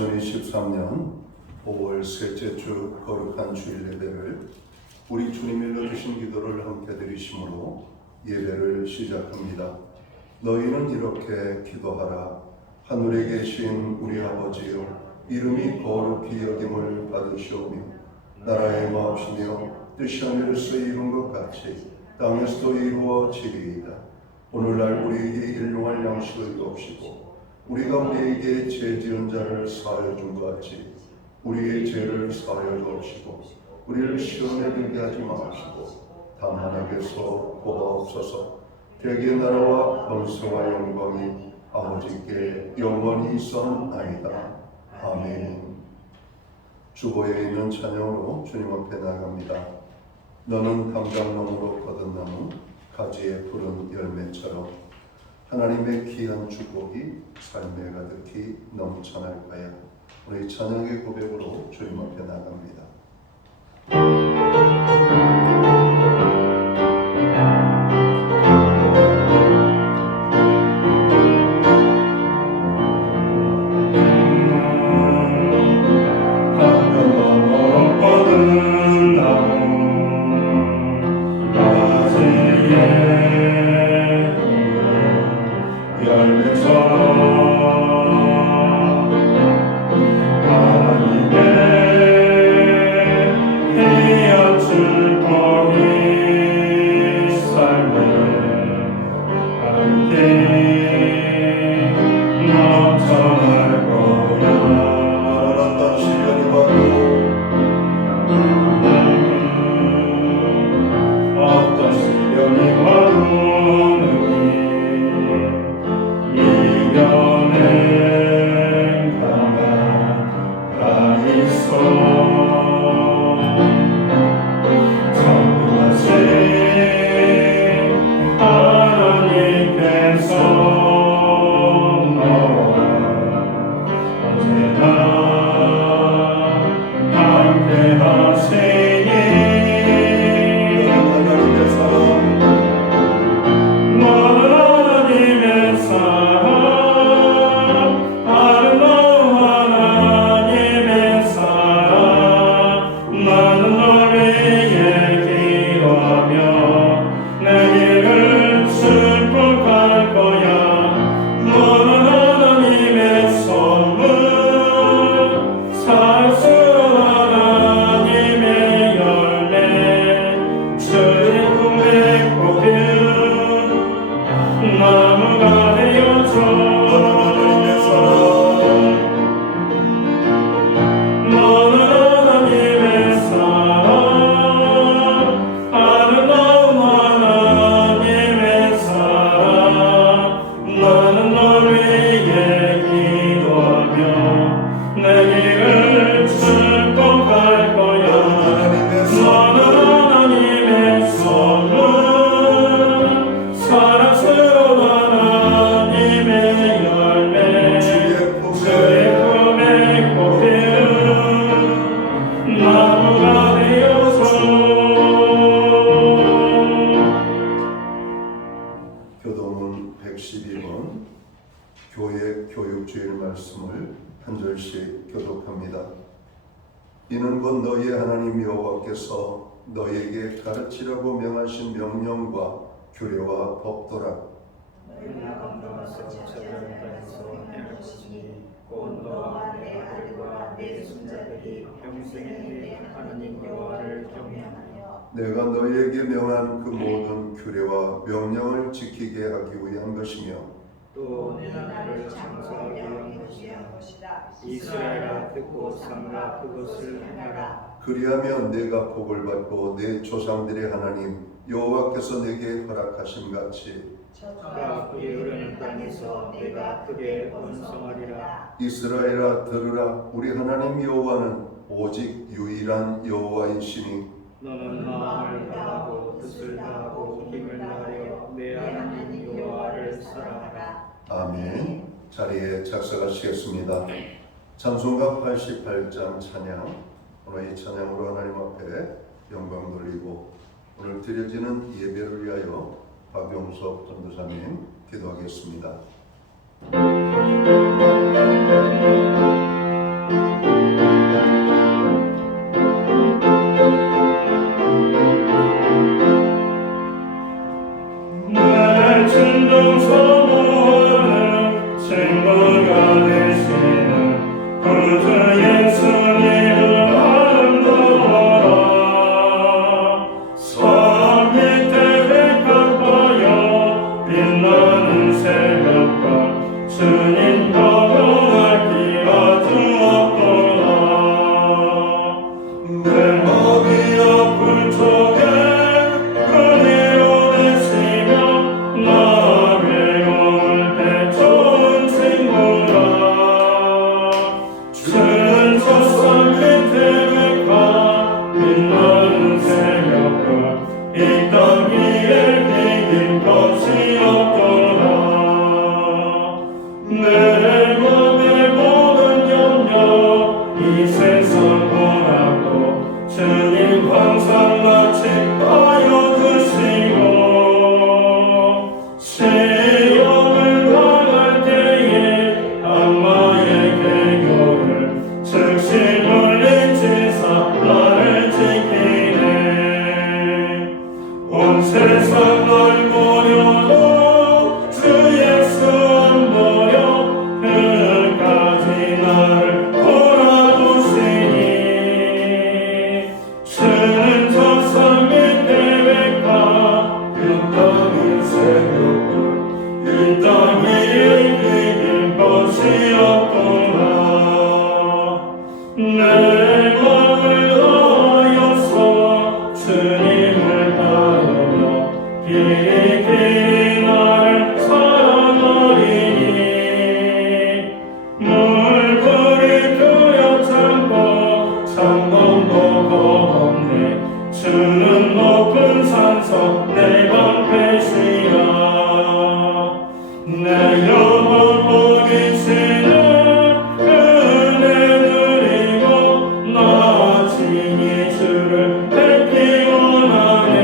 2023년 5월 셋째 주 거룩한 주일 예배를 우리 주님이 일러주신 기도를 함께 드리심으로 예배를 시작합니다. 너희는 이렇게 기도하라. 하늘에 계신 우리 아버지여, 이름이 거룩히 여김을 받으시오며 나라의 마옵시며 뜻이 하늘에서 이룬 것 같이 땅에서도 이루어지리이다. 오늘날 우리에게 일용할 양식을 주옵시고 우리가 우리에게 죄 지은 자를 사하여 준 것 같이 우리의 죄를 사하여 주옵시고 우리를 시험에 들게 하지 마옵시고 다만 악에서 구하옵소서. 대개 나라와 번성과 영광이 아버지께 영원히 있사옵나이다. 아멘. 주보에 있는 찬양으로 주님 앞에 나갑니다. 너는 담장나무로 거듭나무 가지에 푸른 열매처럼 하나님의 귀한 축복이 삶에 가득히 넘쳐날까요? 우리 찬양의 고백으로 주님 앞에 나갑니다. 교도문 112번 교회 교육주일 말씀을 한 절씩 교독합니다. 이는 곧 너희 하나님 여호와께서 너희에게 가르치라고 명하신 명령과 규례와 법도라. 너희가 건너가서 제자를 따라서 행할 것이니 곧 너와 내 아들과 내 손자들이 평생에 내 하나님 여호와를 경외하며 내가 너희에게 명한 그 모든 규례와 명령을 지키게 하기 위한 것이며 또 내 나라를 창조하기 위한 것이다. 이스라엘아 듣고 삼가 그것을 행하라. 그리하면 내가 복을 받고 내 조상들의 하나님 여호와께서 내게 허락하신 같이 적과 그의 흐르는 땅에서 내가 크게 번성하리라. 이스라엘아 들으라. 우리 하나님 여호와는 오직 유일한 여호와이시니 너는 마음을 다하고 뜻을 다하고 힘을 다하여 내 하나님 여호와를 사랑하라. 아멘. 자리에 착석하시겠습니다. 찬송가 88장 찬양. 오늘 이 찬양으로 하나님 앞에 영광 돌리고 오늘 드려지는 예배를 위하여 박용석 전도사님 기도하겠습니다. 주는 첫선 밑에 백화 빛나는 새벽별 이 땅 위에 비길 것이 없더라. 내 맘의 모든 염려 이 세상 보라고 주님 항상 같이 하여 주시고 시험을 당할 때에 악마의 계교를 즉시 물리치사 나를 지키네. 온 세상 널 보려도 주 예수 안 보여 끝까지 나를 돌아보시니 주는 저 산 밑에 백화 빛나는 새벽별 이 땅 위에 비길 것이 없더라. 내 맘을 다하여서 주님을 따르며 깊이 나를 사랑하리니 물불이 뚜렷함고 창문도 검네 주는 높은 산성 내 방패시야. 내 영혼 보이시는 은혜 누리고 나 친히 주를 뵙기 원하네.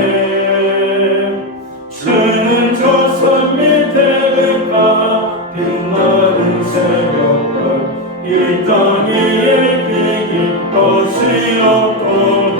주는 저 산 밑에 백화 빛나는 새벽별 이 땅 위에 비길 것이 없도다.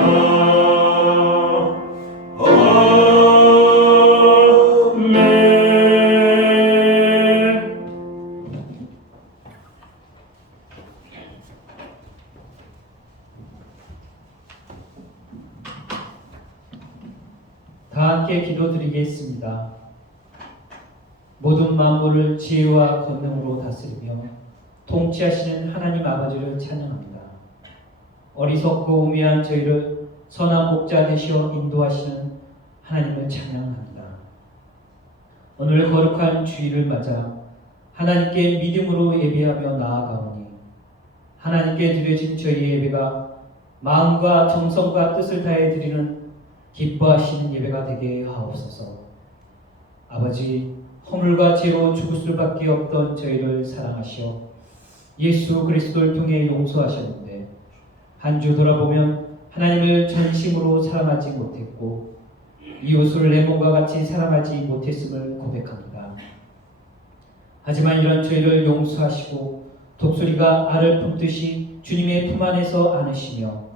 다 함께 기도드리겠습니다. 모든 만물을 지혜와 권능으로 다스리며 통치하시는 하나님 아버지를 찬양합니다. 어리석고 우매한 저희를 선한 목자 되시어 인도하시는 하나님을 찬양합니다. 오늘 거룩한 주일을 맞아 하나님께 믿음으로 예배하며 나아가오니 하나님께 드려진 저희의 예배가 마음과 정성과 뜻을 다해 드리는 기뻐하시는 예배가 되게 하옵소서. 아버지, 허물과 죄로 죽을 수밖에 없던 저희를 사랑하시어 예수 그리스도를 통해 용서하셨는데 한 주 돌아보면 하나님을 전심으로 사랑하지 못했고 이웃을 내 몸과 같이 사랑하지 못했음을 고백합니다. 하지만 이런 저희를 용서하시고 독수리가 알을 품듯이 주님의 품 안에서 안으시며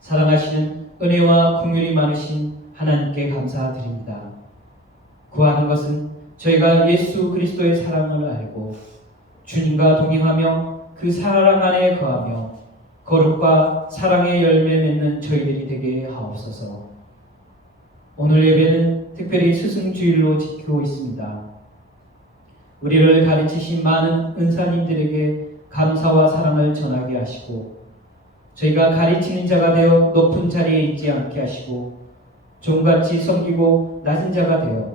사랑하시는 은혜와 긍휼이 많으신 하나님께 감사드립니다. 구하는 것은 저희가 예수 그리스도의 사랑을 알고 주님과 동행하며 그 사랑 안에 거하며 거룩과 사랑의 열매 맺는 저희들이 되게 하옵소서. 오늘 예배는 특별히 스승주일로 지키고 있습니다. 우리를 가르치신 많은 은사님들에게 감사와 사랑을 전하게 하시고 저희가 가르치는 자가 되어 높은 자리에 있지 않게 하시고 종같이 섬기고 낮은 자가 되어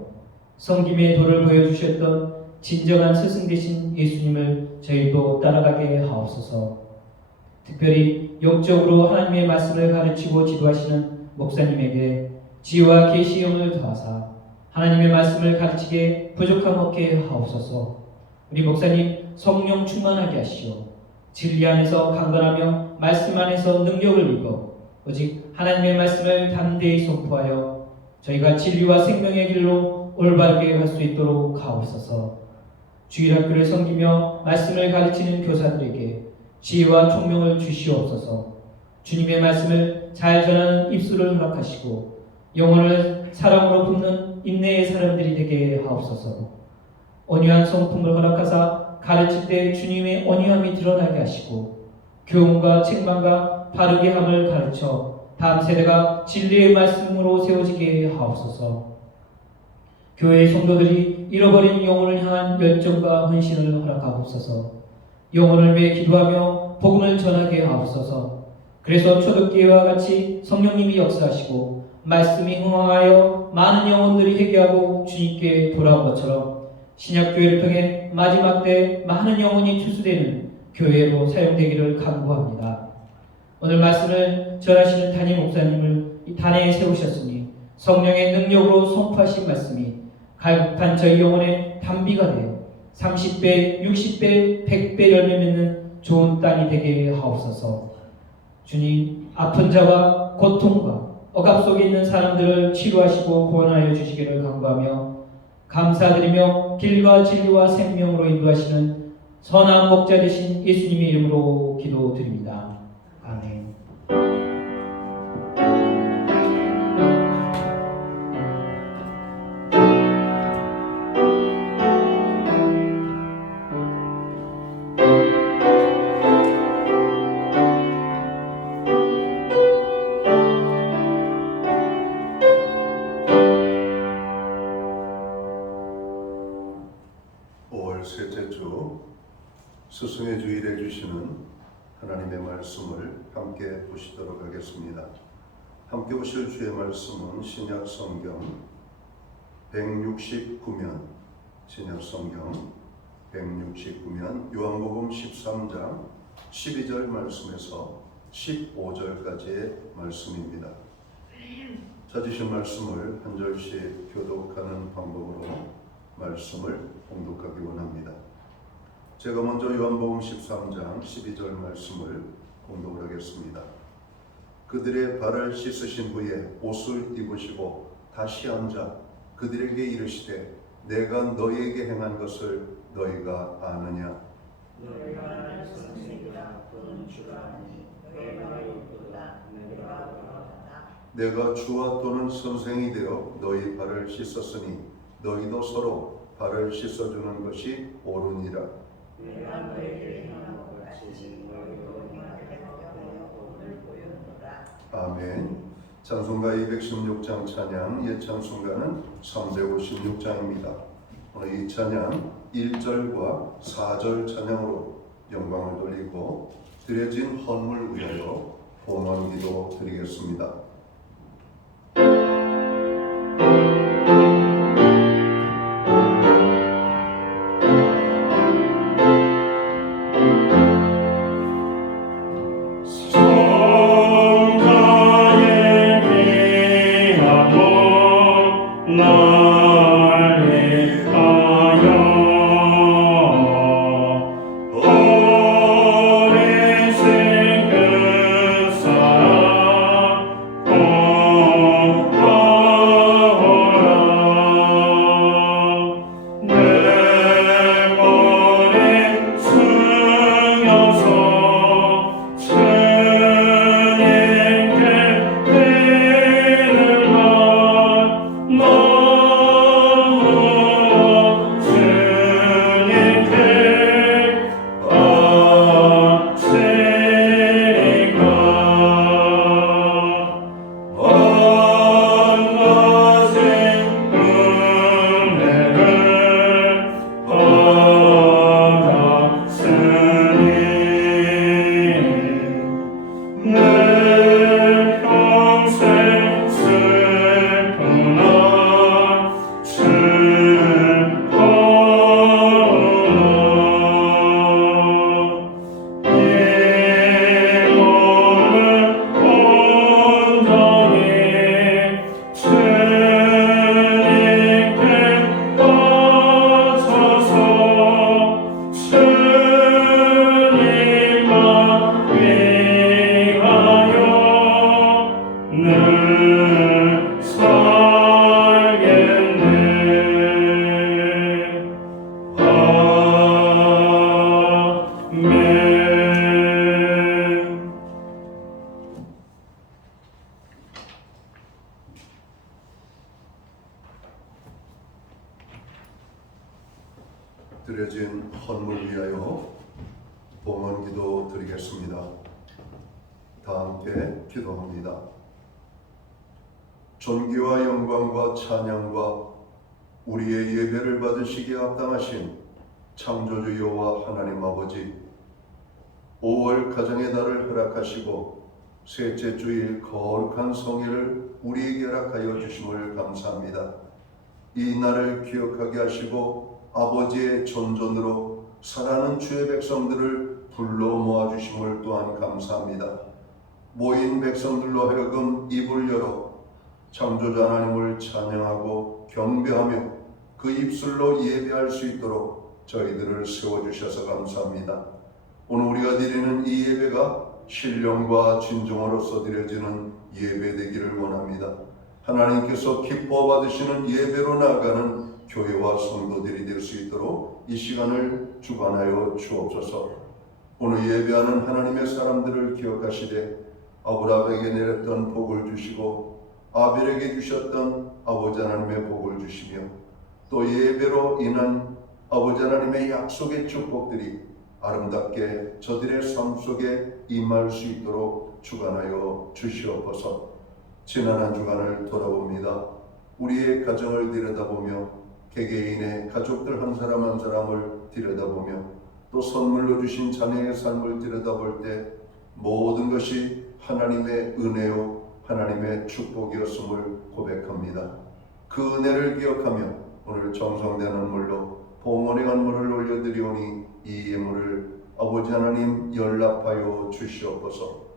섬김의 도를 보여주셨던 진정한 스승 되신 예수님을 저희도 따라가게 하옵소서. 특별히 영적으로 하나님의 말씀을 가르치고 지도하시는 목사님에게 지혜와 계시의 영을 더하사 하나님의 말씀을 가르치게 부족함 없게 하옵소서. 우리 목사님 성령 충만하게 하시오. 진리 안에서 강건하며 말씀 안에서 능력을 입어 오직 하나님의 말씀을 담대히 선포하여 저희가 진리와 생명의 길로 올바르게 갈 수 있도록 하옵소서. 주일학교를 섬기며 말씀을 가르치는 교사들에게 지혜와 총명을 주시옵소서. 주님의 말씀을 잘 전하는 입술을 허락하시고 영혼을 사랑으로 품는 인내의 사람들이 되게 하옵소서. 온유한 성품을 허락하사 가르칠 때 주님의 온유함이 드러나게 하시고 교훈과 책망과 바르게 함을 가르쳐 다음 세대가 진리의 말씀으로 세워지게 하옵소서. 교회의 성도들이 잃어버린 영혼을 향한 열정과 헌신을 허락하옵소서. 영혼을 위해 기도하며 복음을 전하게 하옵소서. 그래서 초대교회와 같이 성령님이 역사하시고 말씀이 흥황하여 많은 영혼들이 회개하고 주님께 돌아온 것처럼 신약교회를 통해 마지막 때 많은 영혼이 추수되는 교회로 사용되기를 간구합니다. 오늘 말씀을 전하시는 담임 목사님을 이 단회에 세우셨으니 성령의 능력으로 선포하신 말씀이 갈급한 저희 영혼의 단비가 되어 30배, 60배, 100배 열매 맺는 좋은 땅이 되게 하옵소서. 주님, 아픈 자와 고통과 억압 속에 있는 사람들을 치료하시고 구원하여 주시기를 간구하며 감사드리며 길과 진리와 생명으로 인도하시는 선한 목자 되신 예수님의 이름으로 기도드립니다. 아멘. 셋째 주 스승의 주일에 주시는 하나님의 말씀을 함께 보시도록 하겠습니다. 함께 보실 주의 말씀은 신약 성경 169면 신약 성경 169면 요한복음 13장 12절 말씀에서 15절까지의 말씀입니다. 찾으신 말씀을 한 절씩 교독하는 방법으로 말씀을 봉독하기 원합니다. 제가 먼저 요한복음 13장 12절 말씀을 봉독을 하겠습니다. 그들의 발을 씻으신 후에 옷을 입으시고 다시 앉아 그들에게 이르시되 내가 너희에게 행한 것을 너희가 아느냐? 너희가 아는 선생이라 또는 주가 아니 너희가 알고도다 내가 알았다. 내가 주와 또는 선생이 되어 너희 발을 씻었으니 너희도 서로 발을 씻어주는 것이 옳으니라. 내가 너희에게 행한 것 같이 너희도 행하게 하여 오늘 보였노라. 아멘. 찬송가 216장 찬양 옛 찬송가는 356장입니다. 오늘 이 찬양 1절과 4절 찬양으로 영광을 돌리고 드려진 헌물 위하여 봉헌 기도 드리겠습니다. 드려진 헌물 위하여 봉헌 기도 드리겠습니다. 다 함께 기도합니다. 존귀와 영광과 찬양과 우리의 예배를 받으시기에 합당하신 창조주 여호와 하나님 아버지, 5월 가정의 달을 허락하시고 셋째 주일 거룩한 성일을 우리에게 허락하여 주심을 감사합니다. 이 날을 기억하게 하시고 아버지의 존존으로 살아가는 주의 백성들을 불러 모아주심을 또한 감사합니다. 모인 백성들로 하여금 입을 열어 창조자 하나님을 찬양하고 경배하며 그 입술로 예배할 수 있도록 저희들을 세워주셔서 감사합니다. 오늘 우리가 드리는 이 예배가 신령과 진정으로서 드려지는 예배 되기를 원합니다. 하나님께서 기뻐 받으시는 예배로 나아가는 교회와 성도들이 될 수 있도록 이 시간을 주관하여 주옵소서. 오늘 예배하는 하나님의 사람들을 기억하시되 아브라함에게 내렸던 복을 주시고 아벨에게 주셨던 아버지 하나님의 복을 주시며 또 예배로 인한 아버지 하나님의 약속의 축복들이 아름답게 저들의 삶 속에 임할 수 있도록 주관하여 주시옵소서. 지난 한 주간을 돌아봅니다. 우리의 가정을 들여다보며 개개인의 가족들 한 사람 한 사람을 들여다보며 또 선물로 주신 자녀의 삶을 들여다볼 때 모든 것이 하나님의 은혜요 하나님의 축복이었음을 고백합니다. 그 은혜를 기억하며 오늘 정성된 헌물로 봉헌의 헌물을 올려드리오니 이 예물을 아버지 하나님 연락하여 주시옵소서.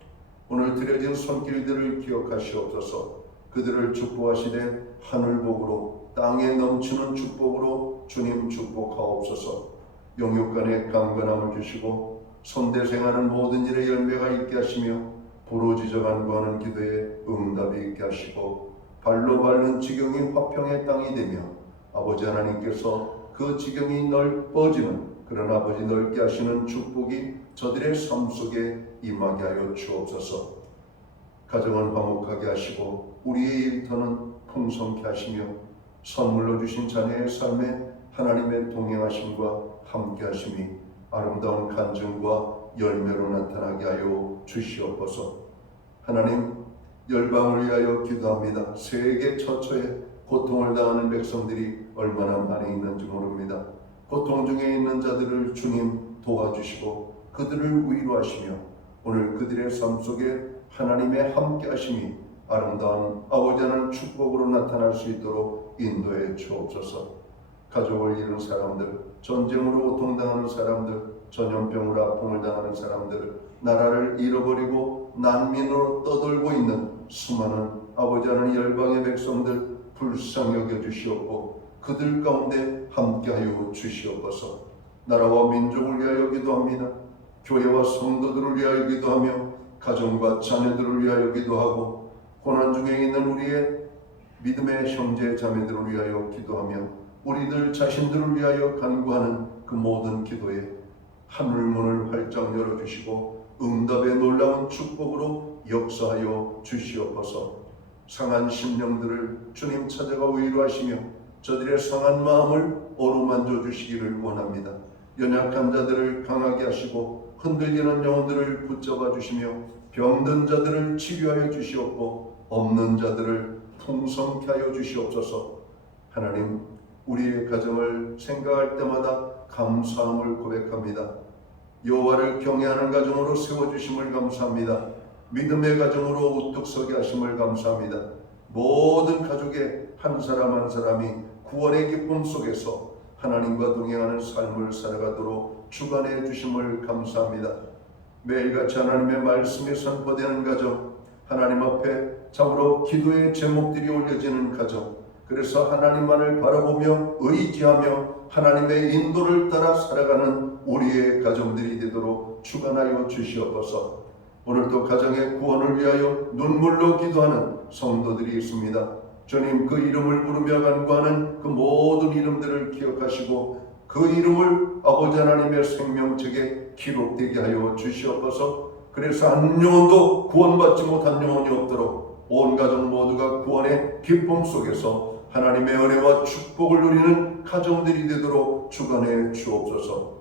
오늘 드려진 손길들을 기억하시옵소서. 그들을 축복하시되 하늘복으로 땅에 넘치는 축복으로 주님 축복하옵소서. 영육간에 강건함을 주시고 손대생하는 모든 일에 열매가 있게 하시며 부르짖어 간구하는 기도에 응답이 있게 하시고 발로 밟는 지경이 화평의 땅이 되며 아버지 하나님께서 그 지경이 넓어지는 그런 아버지 넓게 하시는 축복이 저들의 삶 속에 임하게 하여 주옵소서. 가정은 화목하게 하시고 우리의 일터는 풍성케 하시며 선물로 주신 자녀의 삶에 하나님의 동행하심과 함께 하심이 아름다운 간증과 열매로 나타나게 하여 주시옵소서. 하나님, 열방을 위하여 기도합니다. 세계 처처에 고통을 당하는 백성들이 얼마나 많이 있는지 모릅니다. 고통 중에 있는 자들을 주님 도와주시고 그들을 위로하시며 오늘 그들의 삶 속에 하나님의 함께 하심이 아름다운 아버지 하나님 축복으로 나타날 수 있도록 인도해 주옵소서. 가족을 잃은 사람들, 전쟁으로 고통당하는 사람들, 전염병으로 아픔을 당하는 사람들, 나라를 잃어버리고 난민으로 떠돌고 있는 수많은 아버지 하나님 열방의 백성들 불쌍히 여겨주시옵고 그들 가운데 함께하여 주시옵소서. 나라와 민족을 위하여 기도합니다. 교회와 성도들을 위하여 기도하며 가정과 자녀들을 위하여 기도하고 고난 중에 있는 우리의 믿음의 형제 자매들을 위하여 기도하며 우리들 자신들을 위하여 간구하는 그 모든 기도에 하늘문을 활짝 열어주시고 응답의 놀라운 축복으로 역사하여 주시옵소서. 상한 심령들을 주님 찾아가 위로하시며 저들의 상한 마음을 어루만져 주시기를 원합니다. 연약한 자들을 강하게 하시고 흔들리는 영혼들을 붙잡아 주시며 병든 자들을 치료하여 주시옵고 없는 자들을 풍성케 하여 주시옵소서. 하나님, 우리의 가정을 생각할 때마다 감사함을 고백합니다. 여호와를 경외하는 가정으로 세워주심을 감사합니다. 믿음의 가정으로 우뚝 서게 하심을 감사합니다. 모든 가족의 한 사람 한 사람이 구원의 기쁨 속에서 하나님과 동행하는 삶을 살아가도록 주관해 주심을 감사합니다. 매일같이 하나님의 말씀이 선포되는 가정, 하나님 앞에 참으로 기도의 제목들이 올려지는 가정, 그래서 하나님만을 바라보며 의지하며 하나님의 인도를 따라 살아가는 우리의 가정들이 되도록 주관하여 주시옵소서. 오늘도 가정의 구원을 위하여 눈물로 기도하는 성도들이 있습니다. 주님, 그 이름을 부르며 간구하는 그 모든 이름들을 기억하시고 그 이름을 아버지 하나님의 생명책에 기록되게 하여 주시옵소서. 그래서 한 영혼도 구원받지 못한 영혼이 없도록 온 가정 모두가 구원의 기쁨 속에서 하나님의 은혜와 축복을 누리는 가정들이 되도록 주관해 주옵소서.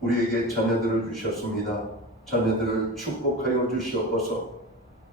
우리에게 자녀들을 주셨습니다. 자녀들을 축복하여 주시옵소서.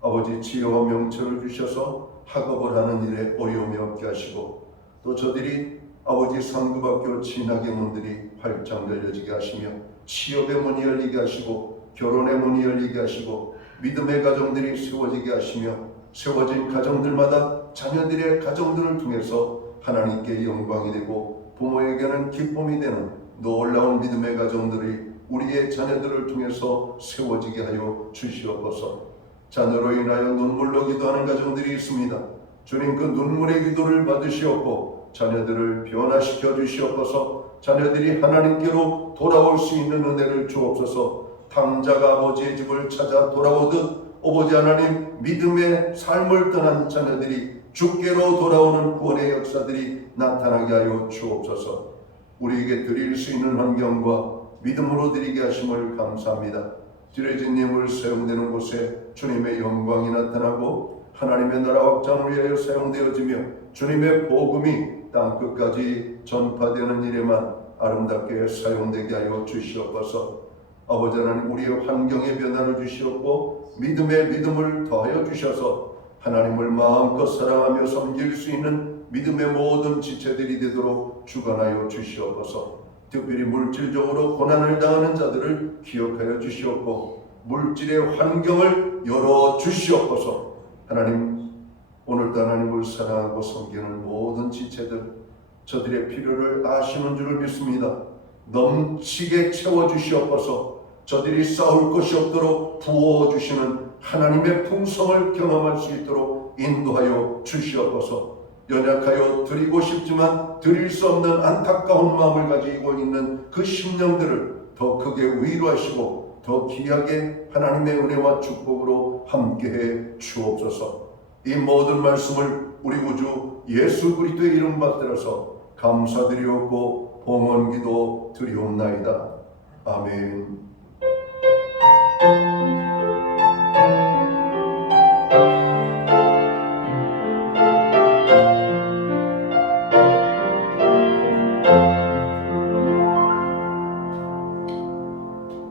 아버지, 지혜와 명철을 주셔서 학업을 하는 일에 어려움이 없게 하시고 또 저들이 아버지 상급학교 진학의 문들이 활짝 열려지게 하시며 취업의 문이 열리게 하시고 결혼의 문이 열리게 하시고 믿음의 가정들이 세워지게 하시며 세워진 가정들마다 자녀들의 가정들을 통해서 하나님께 영광이 되고 부모에게는 기쁨이 되는 놀라운 믿음의 가정들이 우리의 자녀들을 통해서 세워지게 하여 주시옵소서. 자녀로 인하여 눈물로 기도하는 가정들이 있습니다. 주님, 그 눈물의 기도를 받으시옵고 자녀들을 변화시켜 주시옵소서. 자녀들이 하나님께로 돌아올 수 있는 은혜를 주옵소서. 탕자가 아버지의 집을 찾아 돌아오듯 아버지 하나님, 믿음의 삶을 떠난 자녀들이 주께로 돌아오는 구원의 역사들이 나타나게 하여 주옵소서. 우리에게 드릴 수 있는 환경과 믿음으로 드리게 하심을 감사합니다. 드려진 예물 사용되는 곳에 주님의 영광이 나타나고 하나님의 나라 확장을 위하여 사용되어지며 주님의 복음이 땅끝까지 전파되는 일에만 아름답게 사용되게 하여 주시옵소서. 아버지 하나님, 우리의 환경의 변화를 주시옵고 믿음의 믿음을 더하여 주셔서 하나님을 마음껏 사랑하며 섬길 수 있는 믿음의 모든 지체들이 되도록 주관하여 주시옵소서. 특별히 물질적으로 고난을 당하는 자들을 기억하여 주시옵고 물질의 환경을 열어 주시옵소서. 하나님, 오늘도 하나님을 사랑하고 섬기는 모든 지체들, 저들의 필요를 아시는 줄을 믿습니다. 넘치게 채워주시옵소서. 저들이 싸울 것이 없도록 부어주시는 하나님의 풍성을 경험할 수 있도록 인도하여 주시옵소서. 연약하여 드리고 싶지만 드릴 수 없는 안타까운 마음을 가지고 있는 그 심령들을 더 크게 위로하시고 더 귀하게 하나님의 은혜와 축복으로 함께해 주옵소서. 이 모든 말씀을 우리 구주 예수 그리스도의 이름 받들어서 감사드리옵고 봉헌기도 드리옵나이다. 아멘.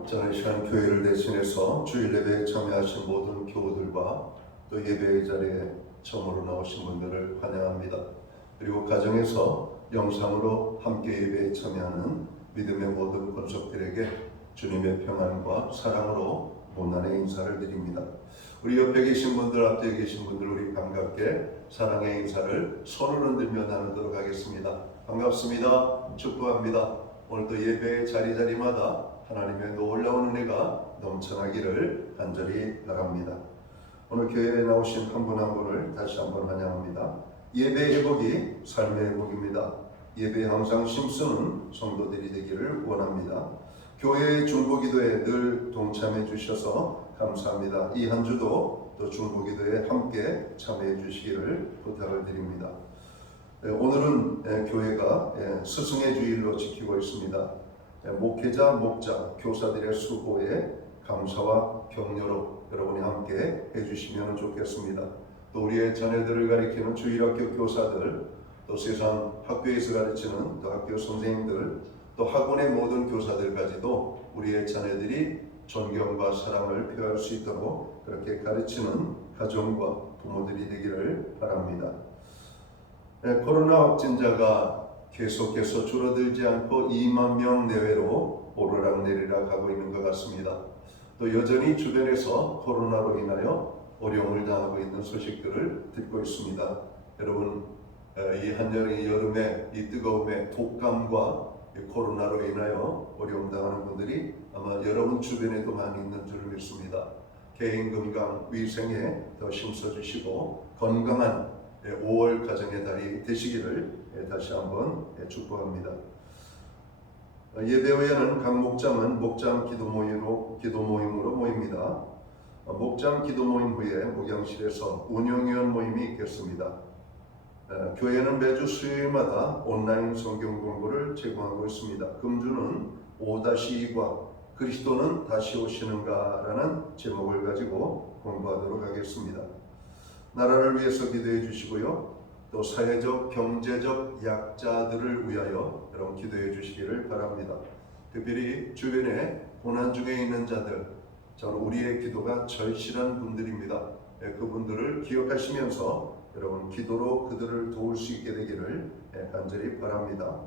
저는 이 시간 교회를 대신해서 주일 예배에 참여하신 모든 교우들과 또 예배의 자리에 처음으로 나오신 분들을 환영합니다. 그리고 가정에서 영상으로 함께 예배에 참여하는 믿음의 모든 권속들에게 주님의 평안과 사랑으로 고난의 인사를 드립니다. 우리 옆에 계신 분들, 앞에 계신 분들, 우리 반갑게 사랑의 인사를 손을 흔들며 나누도록 하겠습니다. 반갑습니다. 축복합니다. 오늘도 예배의 자리자리마다 하나님의 놀라운 은혜가 넘쳐나기를 간절히 바랍니다. 오늘 교회에 나오신 한 분 한 분을 다시 한번 환영합니다. 예배 회복이 삶의 회복입니다. 예배에 항상 힘쓰는 성도들이 되기를 원합니다. 교회의 중보기도에 늘 동참해 주셔서 감사합니다. 이 한 주도 또 중보기도에 함께 참여해 주시기를 부탁을 드립니다. 오늘은 교회가 스승의 주일로 지키고 있습니다. 목회자, 목자, 교사들의 수고에 감사와 격려로 여러분이 함께 해주시면 좋겠습니다. 또 우리의 자녀들을 가리키는 주일학교 교사들, 또 세상 학교에서 가르치는 또 학교 선생님들, 또 학원의 모든 교사들까지도 우리의 자녀들이 존경과 사랑을 표할 수 있도록 그렇게 가르치는 가정과 부모들이 되기를 바랍니다. 코로나 확진자가 계속해서 줄어들지 않고 2만 명 내외로 오르락내리락 하고 있는 것 같습니다. 또 여전히 주변에서 코로나로 인하여 어려움을 당하고 있는 소식들을 듣고 있습니다. 여러분, 이 한여름 여름에 이 뜨거움에 독감과 코로나로 인하여 어려움 당하는 분들이 아마 여러분 주변에도 많이 있는 줄 믿습니다. 개인 건강 위생에 더 힘써주시고 건강한 5월 가정의 달이 되시기를 다시 한번 축복합니다. 예배 후에는 각 목장은 목장 기도 모임으로 모입니다. 목장 기도 모임 후에 목양실에서 운영위원 모임이 있겠습니다. 교회는 매주 수요일마다 온라인 성경 공부를 제공하고 있습니다. 금주는 5-2과 그리스도는 다시 오시는가 라는 제목을 가지고 공부하도록 하겠습니다. 나라를 위해서 기도해 주시고요. 또 사회적, 경제적 약자들을 위하여 여러분 기도해 주시기를 바랍니다. 특별히 주변에 고난 중에 있는 자들, 우리의 기도가 절실한 분들입니다. 그분들을 기억하시면서 여러분 기도로 그들을 도울 수 있게 되기를 간절히 바랍니다.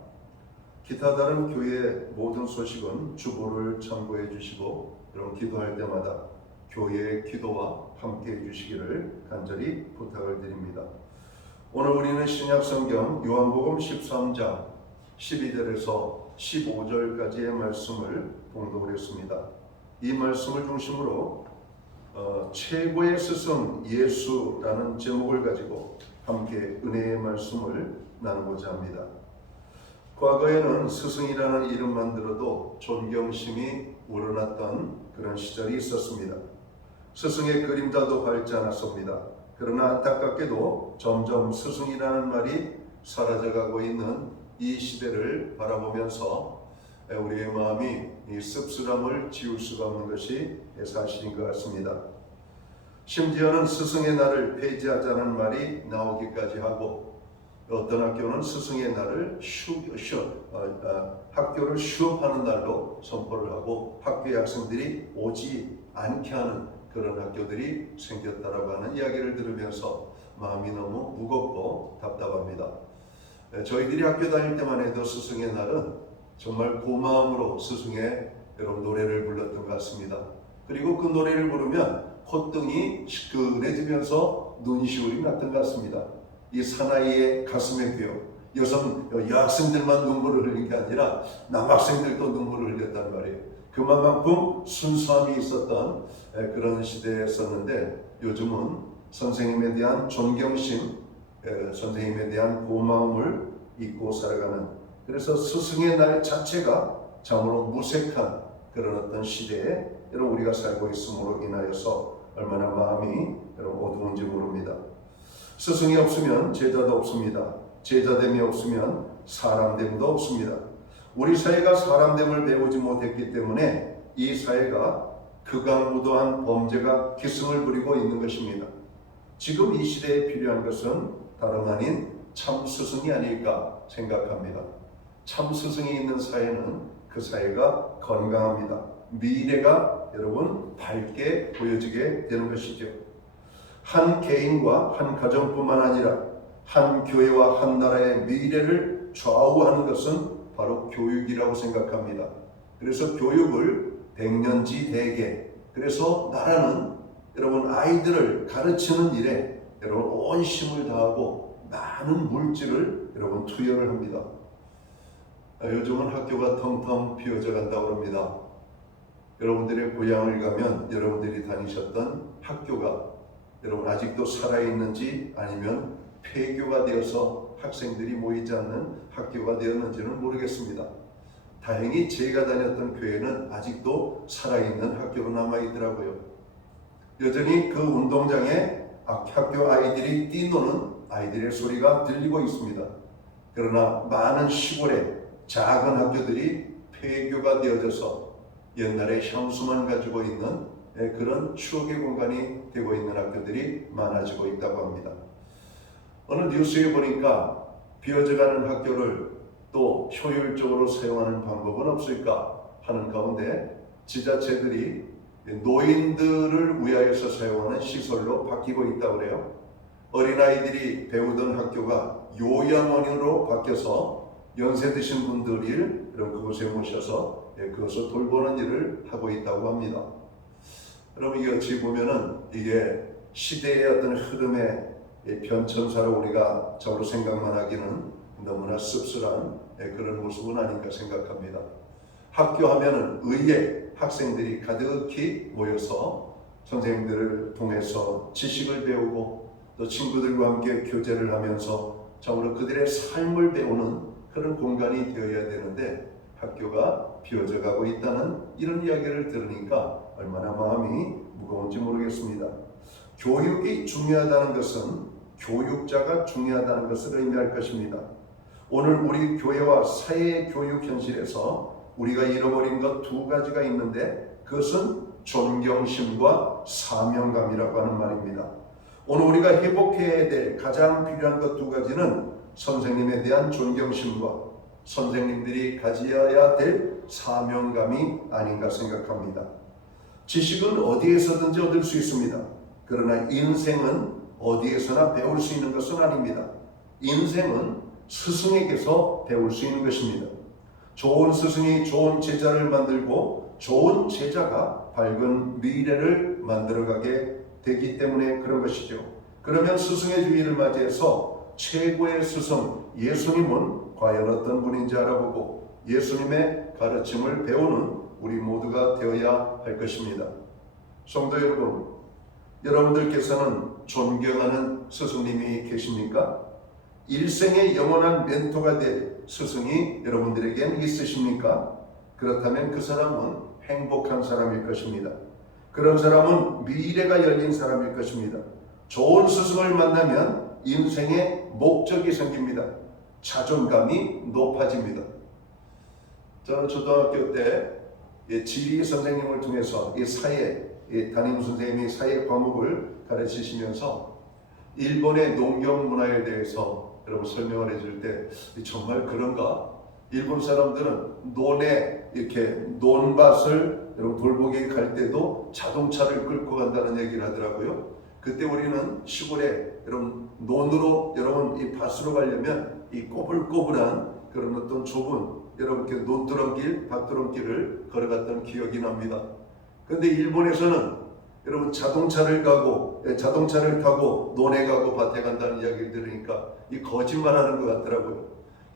기타 다른 교회의 모든 소식은 주보를 참고해 주시고 여러분 기도할 때마다 교회의 기도와 함께 해주시기를 간절히 부탁을 드립니다. 오늘 우리는 신약성경 요한복음 13장 12절에서 15절까지의 말씀을 봉독을 했습니다. 이 말씀을 중심으로 최고의 스승 예수라는 제목을 가지고 함께 은혜의 말씀을 나누고자 합니다. 과거에는 스승이라는 이름만 들어도 존경심이 우러났던 그런 시절이 있었습니다. 스승의 그림자도 밟지 않았습니다. 그러나 안타깝게도 점점 스승이라는 말이 사라져가고 있는 이 시대를 바라보면서 우리의 마음이 이 씁쓸함을 지울 수가 없는 것이 사실인 것 같습니다. 심지어는 스승의 날을 폐지하자는 말이 나오기까지 하고, 어떤 학교는 스승의 날을 학교를 휴업하는 날로 선포를 하고 학교의 학생들이 오지 않게 하는 그런 학교들이 생겼다라고 하는 이야기를 들으면서 마음이 너무 무겁고 답답합니다. 저희들이 학교 다닐 때만 해도 스승의 날은 정말 고마움으로 스승의 여러분 노래를 불렀던 것 같습니다. 그리고 그 노래를 부르면 콧등이 시큰해지면서 눈시울이 났던 것 같습니다. 이 사나이의 가슴에 귀여 여학생들만 눈물을 흘린 게 아니라 남학생들도 눈물을 흘렸단 말이에요. 그만큼 순수함이 있었던 그런 시대였었는데, 요즘은 선생님에 대한 존경심, 선생님에 대한 고마움을 잊고 살아가는, 그래서 스승의 날 자체가 참으로 무색한 그런 어떤 시대에 여러분 우리가 살고 있음으로 인하여서 얼마나 마음이 여러분 어두운지 모릅니다. 스승이 없으면 제자도 없습니다. 제자됨이 없으면 사람됨도 없습니다. 우리 사회가 사람됨을 배우지 못했기 때문에 이 사회가 극악무도한 범죄가 기승을 부리고 있는 것입니다. 지금 이 시대에 필요한 것은 다름 아닌 참 스승이 아닐까 생각합니다. 참 스승이 있는 사회는 그 사회가 건강합니다. 미래가 여러분 밝게 보여지게 되는 것이죠. 한 개인과 한 가정뿐만 아니라 한 교회와 한 나라의 미래를 좌우하는 것은 바로 교육이라고 생각합니다. 그래서 교육을 백년지대계, 그래서 나라는 여러분 아이들을 가르치는 일에 여러분 온 힘을 다하고 많은 물질을 여러분 투여를 합니다. 요즘은 학교가 텅텅 비어져 간다고 합니다. 여러분들의 고향을 가면 여러분들이 다니셨던 학교가 여러분 아직도 살아있는지 아니면 폐교가 되어서 학생들이 모이지 않는 학교가 되었는지는 모르겠습니다. 다행히 제가 다녔던 교회는 아직도 살아있는 학교로 남아있더라고요. 여전히 그 운동장에 학교 아이들이 뛰노는 아이들의 소리가 들리고 있습니다. 그러나 많은 시골의 작은 학교들이 폐교가 되어져서 옛날의 향수만 가지고 있는 그런 추억의 공간이 되고 있는 학교들이 많아지고 있다고 합니다. 어느 뉴스에 보니까 비어져가는 학교를 또 효율적으로 사용하는 방법은 없을까 하는 가운데 지자체들이 노인들을 위하여서 사용하는 시설로 바뀌고 있다고 그래요. 어린아이들이 배우던 학교가 요양원으로 바뀌어서 연세 드신 분들을 그곳에 모셔서 그것을 돌보는 일을 하고 있다고 합니다. 여러분, 이게 어찌 보면은 이게 시대의 어떤 흐름의 변천사로 우리가 저로 생각만 하기는 너무나 씁쓸한 그런 모습은 아닌가 생각합니다. 학교 하면은 의에 학생들이 가득히 모여서 선생님들을 통해서 지식을 배우고 또 친구들과 함께 교제를 하면서 참으로 그들의 삶을 배우는 그런 공간이 되어야 되는데, 학교가 비어져 가고 있다는 이런 이야기를 들으니까 얼마나 마음이 무거운지 모르겠습니다. 교육이 중요하다는 것은 교육자가 중요하다는 것을 의미할 것입니다. 오늘 우리 교회와 사회의 교육 현실에서 우리가 잃어버린 것 두 가지가 있는데, 그것은 존경심과 사명감이라고 하는 말입니다. 오늘 우리가 회복해야 될 가장 필요한 것 두 가지는 선생님에 대한 존경심과 선생님들이 가져야 될 사명감이 아닌가 생각합니다. 지식은 어디에서든지 얻을 수 있습니다. 그러나 인생은 어디에서나 배울 수 있는 것은 아닙니다. 인생은 스승에게서 배울 수 있는 것입니다. 좋은 스승이 좋은 제자를 만들고 좋은 제자가 밝은 미래를 만들어가게 되기 때문에 그런 것이죠. 그러면 스승의 주일을 맞이해서 최고의 스승 예수님은 과연 어떤 분인지 알아보고 예수님의 가르침을 배우는 우리 모두가 되어야 할 것입니다. 성도 여러분, 여러분들께서는 존경하는 스승님이 계십니까? 일생의 영원한 멘토가 될 스승이 여러분들에겐 있으십니까? 그렇다면 그 사람은 행복한 사람일 것입니다. 그런 사람은 미래가 열린 사람일 것입니다. 좋은 스승을 만나면 인생의 목적이 생깁니다. 자존감이 높아집니다. 저는 초등학교 때 지리 선생님을 통해서 담임 선생님이 사회 과목을 가르치시면서 일본의 농경 문화에 대해서 여러분 설명을 해줄 때 정말 그런가? 일본 사람들은 논에 이렇게 논밭을 여러분 돌보기 갈 때도 자동차를 끌고 간다는 얘기를 하더라고요. 그때 우리는 시골에 여러분 논으로 여러분 이 밭으로 가려면 이 꼬불꼬불한 그런 어떤 좁은 여러분 이렇게 논두렁길, 밭두렁길을 걸어갔던 기억이 납니다. 그런데 일본에서는 여러분 자동차를 타고 논에 가고 밭에 간다는 이야기를 들으니까 이 거짓말하는 것 같더라고요.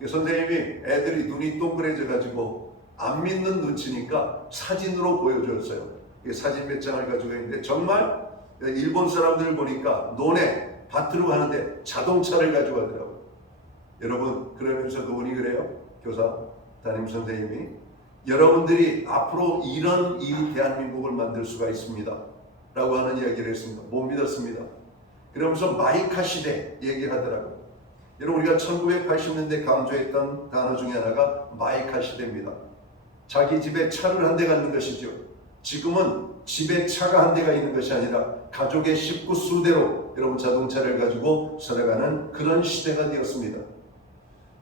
선생님이 애들이 눈이 동그래져 가지고 안 믿는 눈치니까 사진으로 보여줬어요. 사진 몇 장을 가지고 있는데 정말 일본 사람들을 보니까 논에 밭으로 가는데 자동차를 가지고 가더라고요. 여러분 그러면서 그분이 그래요. 교사 담임 선생님이 여러분들이 앞으로 이런 이 대한민국을 만들 수가 있습니다 라고 하는 이야기를 했습니다. 못 믿었습니다. 그러면서 마이카 시대 얘기를 하더라고요. 여러분 우리가 1980년대 강조했던 단어 중에 하나가 마이카 시대입니다. 자기 집에 차를 한 대 갖는 것이죠. 지금은 집에 차가 한 대가 있는 것이 아니라 가족의 식구 수대로 여러분 자동차를 가지고 살아가는 그런 시대가 되었습니다.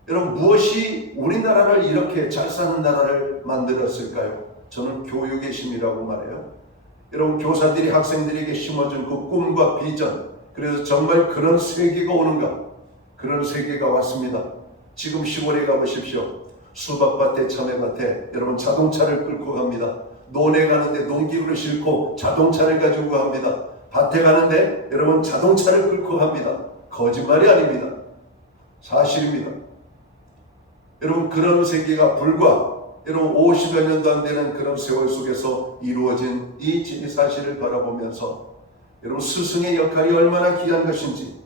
여러분 무엇이 우리나라를 이렇게 잘 사는 나라를 만들었을까요? 저는 교육의 힘이라고 말해요. 여러분 교사들이 학생들에게 심어준 그 꿈과 비전, 그래서 정말 그런 세계가 오는가? 그런 세계가 왔습니다. 지금 시골에 가보십시오. 수박밭에 참외밭에 여러분 자동차를 끌고 갑니다. 논에 가는데 농기구를 싣고 자동차를 가지고 갑니다. 밭에 가는데 여러분 자동차를 끌고 갑니다. 거짓말이 아닙니다. 사실입니다. 여러분 그런 세계가 불과 여러분 50여 년도 안 되는 그런 세월 속에서 이루어진 이 사실을 바라보면서 여러분 스승의 역할이 얼마나 귀한 것인지,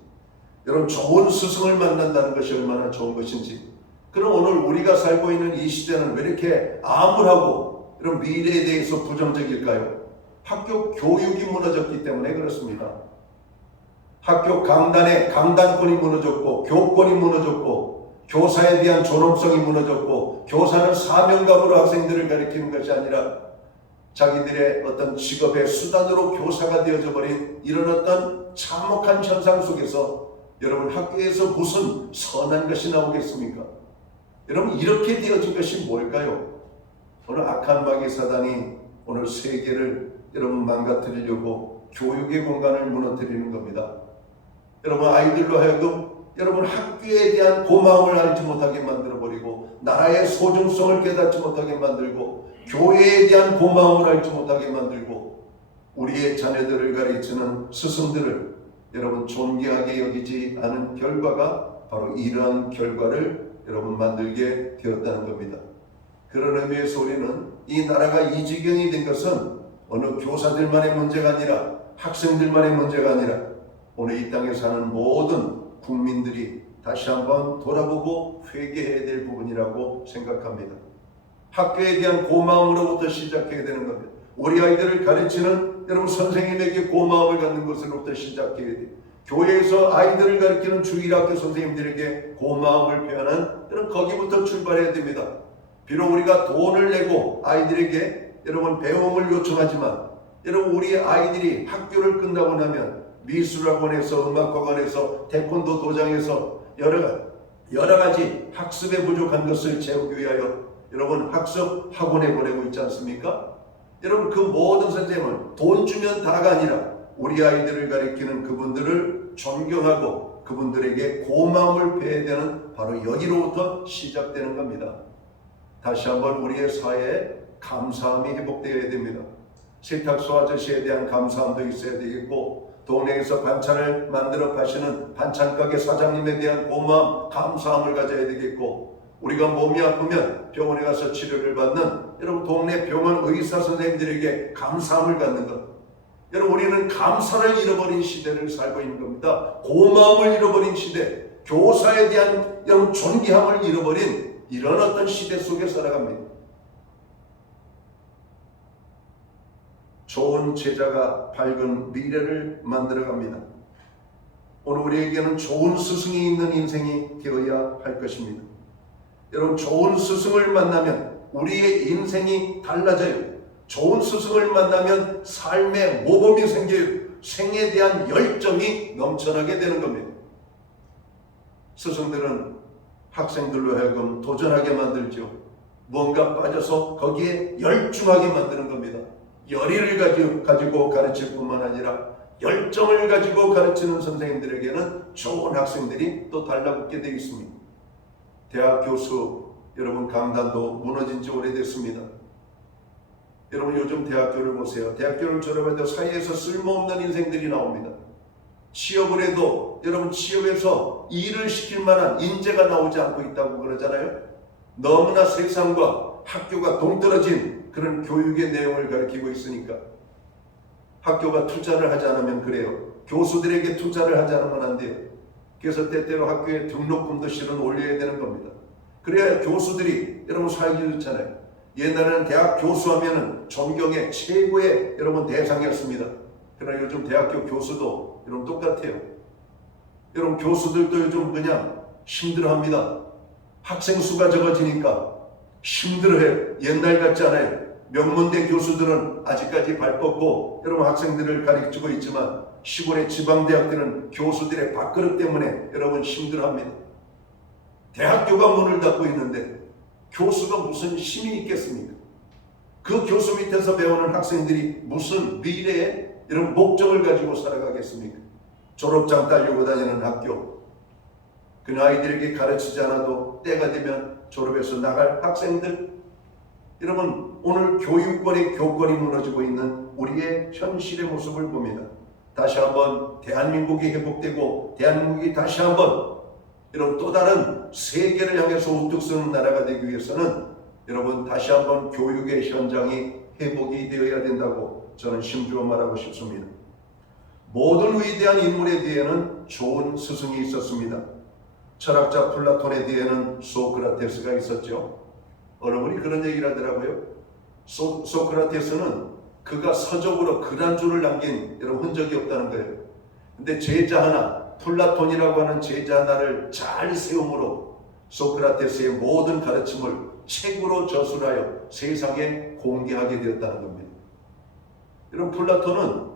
여러분 좋은 스승을 만난다는 것이 얼마나 좋은 것인지, 그럼 오늘 우리가 살고 있는 이 시대는 왜 이렇게 암울하고 여러분 미래에 대해서 부정적일까요? 학교 교육이 무너졌기 때문에 그렇습니다. 학교 강단권이 무너졌고 교권이 무너졌고 교사에 대한 존엄성이 무너졌고 교사는 사명감으로 학생들을 가르치는 것이 아니라 자기들의 어떤 직업의 수단으로 교사가 되어져 버린 이런 어떤 참혹한 현상 속에서 여러분 학교에서 무슨 선한 것이 나오겠습니까? 여러분 이렇게 되어진 것이 뭘까요? 오늘 악한 마귀 사단이 오늘 세계를 여러분 망가뜨리려고 교육의 공간을 무너뜨리는 겁니다. 여러분 아이들로 하여금 여러분 학교에 대한 고마움을 알지 못하게 만들어버리고 나라의 소중성을 깨닫지 못하게 만들고 교회에 대한 고마움을 알지 못하게 만들고 우리의 자녀들을 가르치는 스승들을 여러분 존귀하게 여기지 않은 결과가 바로 이러한 결과를 여러분 만들게 되었다는 겁니다. 그런 의미에서 우리는 이 나라가 이 지경이 된 것은 어느 교사들만의 문제가 아니라 학생들만의 문제가 아니라 오늘 이 땅에 사는 모든 국민들이 다시 한번 돌아보고 회개해야 될 부분이라고 생각합니다. 학교에 대한 고마움으로부터 시작해야 되는 겁니다. 우리 아이들을 가르치는 여러분 선생님에게 고마움을 갖는 것으로부터 시작해야 돼요. 교회에서 아이들을 가르치는 주일학교 선생님들에게 고마움을 표현하는 여러분 거기부터 출발해야 됩니다. 비록 우리가 돈을 내고 아이들에게 여러분 배움을 요청하지만 여러분 우리 아이들이 학교를 끝나고 나면 미술학원에서 음악학원에서 태권도 도장에서 여러 가지 학습에 부족한 것을 채우기 위하여 여러분 학습 학원에 보내고 있지 않습니까? 여러분 그 모든 선생님은 돈 주면 다가 아니라 우리 아이들을 가르치는 그분들을 존경하고 그분들에게 고마움을 표해야 되는 바로 여기로부터 시작되는 겁니다. 다시 한번 우리의 사회에 감사함이 회복되어야 됩니다. 세탁소 아저씨에 대한 감사함도 있어야 되겠고 동네에서 반찬을 만들어 파시는 반찬가게 사장님에 대한 고마움, 감사함을 가져야 되겠고 우리가 몸이 아프면 병원에 가서 치료를 받는 여러분 동네 병원 의사 선생님들에게 감사함을 갖는 것. 여러분 우리는 감사를 잃어버린 시대를 살고 있는 겁니다. 고마움을 잃어버린 시대, 교사에 대한 여러분 존귀함을 잃어버린 이런 어떤 시대 속에 살아갑니다. 좋은 제자가 밝은 미래를 만들어갑니다. 오늘 우리에게는 좋은 스승이 있는 인생이 되어야 할 것입니다. 여러분 좋은 스승을 만나면 우리의 인생이 달라져요. 좋은 스승을 만나면 삶의 모범이 생겨요. 생에 대한 열정이 넘쳐나게 되는 겁니다. 스승들은 학생들로 하여금 도전하게 만들죠. 뭔가 빠져서 거기에 열중하게 만드는 겁니다. 열의를 가지고 가르칠 뿐만 아니라 열정을 가지고 가르치는 선생님들에게는 좋은 학생들이 또 달라붙게 되어 있습니다. 대학 교수 여러분 강단도 무너진 지 오래됐습니다. 여러분 요즘 대학교를 보세요. 대학교를 졸업해도 사회에서 쓸모없는 인생들이 나옵니다. 취업을 해도 여러분 취업에서 일을 시킬 만한 인재가 나오지 않고 있다고 그러잖아요. 너무나 세상과 학교가 동떨어진 그런 교육의 내용을 가르치고 있으니까 학교가 투자를 하지 않으면 그래요. 교수들에게 투자를 하지 않으면 안 돼요. 그래서 때때로 학교에 등록금도 실은 올려야 되는 겁니다. 그래야 교수들이 여러분 살기 좋잖아요. 옛날에는 대학 교수하면은 존경의 최고의 여러분 대상이었습니다. 그러나 요즘 대학교 교수도 여러분 똑같아요. 여러분 교수들도 요즘 그냥 힘들어합니다. 학생 수가 적어지니까 힘들어해요. 옛날 같지 않아요. 명문대 교수들은 아직까지 발 뻗고 여러분 학생들을 가르치고 있지만 시골의 지방대학들은 교수들의 밥그릇 때문에 여러분 힘들어합니다. 대학교가 문을 닫고 있는데 교수가 무슨 힘이 있겠습니까? 그 교수 밑에서 배우는 학생들이 무슨 미래에 이런 목적을 가지고 살아가겠습니까? 졸업장 따려고 다니는 학교, 그 아이들에게 가르치지 않아도 때가 되면 졸업해서 나갈 학생들, 여러분 오늘 교육권의 교권이 무너지고 있는 우리의 현실의 모습을 봅니다. 다시 한번 대한민국이 회복되고 대한민국이 다시 한번 여러분 또 다른 세계를 향해서 우뚝 서는 나라가 되기 위해서는 여러분 다시 한번 교육의 현장이 회복이 되어야 된다고 저는 심주어 말하고 싶습니다. 모든 위대한 인물에 대해는 좋은 스승이 있었습니다. 철학자 플라톤에 대해는 소크라테스가 있었죠. 어느 분이 그런 얘기를 하더라고요. 소크라테스는 그가 서적으로 글 한 줄을 남긴 여러분 흔적이 없다는 거예요. 근데 제자 하나, 플라톤이라고 하는 제자 하나를 잘 세움으로 소크라테스의 모든 가르침을 책으로 저술하여 세상에 공개하게 되었다는 겁니다. 여러분 플라톤은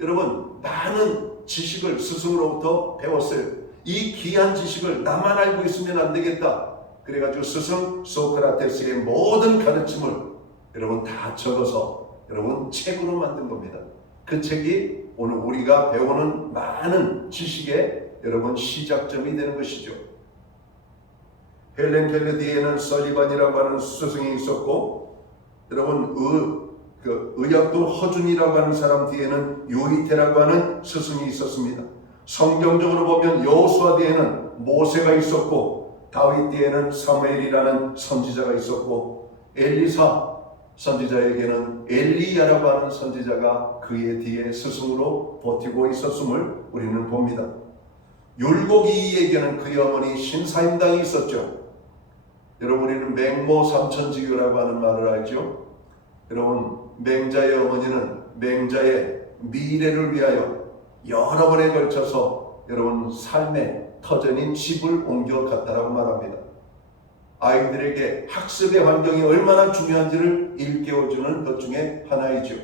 여러분 많은 지식을 스승으로부터 배웠어요. 이 귀한 지식을 나만 알고 있으면 안 되겠다. 그래가지고 스승 소크라테스의 모든 가르침을 여러분 다 적어서 여러분 책으로 만든 겁니다. 그 책이 오늘 우리가 배우는 많은 지식의 여러분 시작점이 되는 것이죠. 헬렌 켈러 뒤에는 설리반이라고 하는 스승이 있었고, 여러분 의학도 허준이라고 하는 사람 뒤에는 요이테라고 하는 스승이 있었습니다. 성경적으로 보면 여호수아 뒤에는 모세가 있었고, 다윗 뒤에는 사무엘이라는 선지자가 있었고, 엘리사 선지자에게는 엘리야라고 하는 선지자가 그의 뒤에 스승으로 버티고 있었음을 우리는 봅니다. 율곡이에게는 그의 어머니 신사임당이 있었죠. 여러분 우리는 맹모 삼천지교라고 하는 말을 알죠. 여러분 맹자의 어머니는 맹자의 미래를 위하여 여러 번에 걸쳐서 여러분 삶의 터전인 집을 옮겨갔다라고 말합니다. 아이들에게 학습의 환경이 얼마나 중요한지를 일깨워주는 것 중에 하나이죠.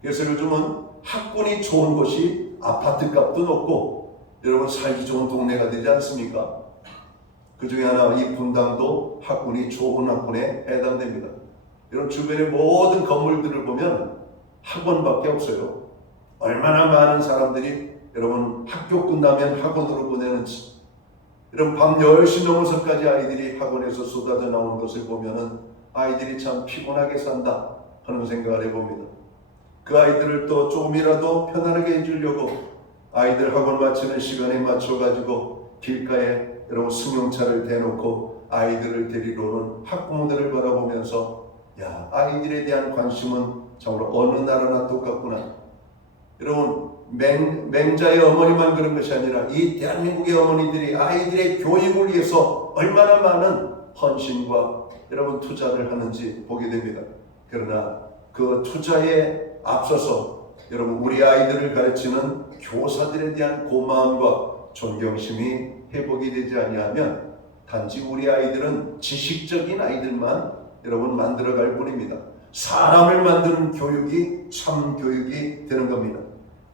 그래서 요즘은 학군이 좋은 곳이 아파트 값도 높고 여러분 살기 좋은 동네가 되지 않습니까? 그 중에 하나 이 분당도 학군이 좋은 학군에 해당됩니다. 여러분 주변의 모든 건물들을 보면 학원밖에 없어요. 얼마나 많은 사람들이 여러분 학교 끝나면 학원으로 보내는지, 여러분 밤 10시 넘어서까지 아이들이 학원에서 쏟아져 나오는 것을 보면은 아이들이 참 피곤하게 산다 하는 생각을 해봅니다. 그 아이들을 또 조금이라도 편안하게 해주려고 아이들 학원 마치는 시간에 맞춰가지고 길가에 여러분 승용차를 대놓고 아이들을 데리러 오는 학부모들을 바라보면서 야, 아이들에 대한 관심은 정말 어느 나라나 똑같구나. 여러분, 맹자의 어머니만 그런 것이 아니라 이 대한민국의 어머니들이 아이들의 교육을 위해서 얼마나 많은 헌신과 여러분 투자를 하는지 보게 됩니다. 그러나 그 투자에 앞서서 여러분 우리 아이들을 가르치는 교사들에 대한 고마움과 존경심이 회복이 되지 아니하면 단지 우리 아이들은 지식적인 아이들만 여러분 만들어갈 뿐입니다. 사람을 만드는 교육이 참 교육이 되는 겁니다.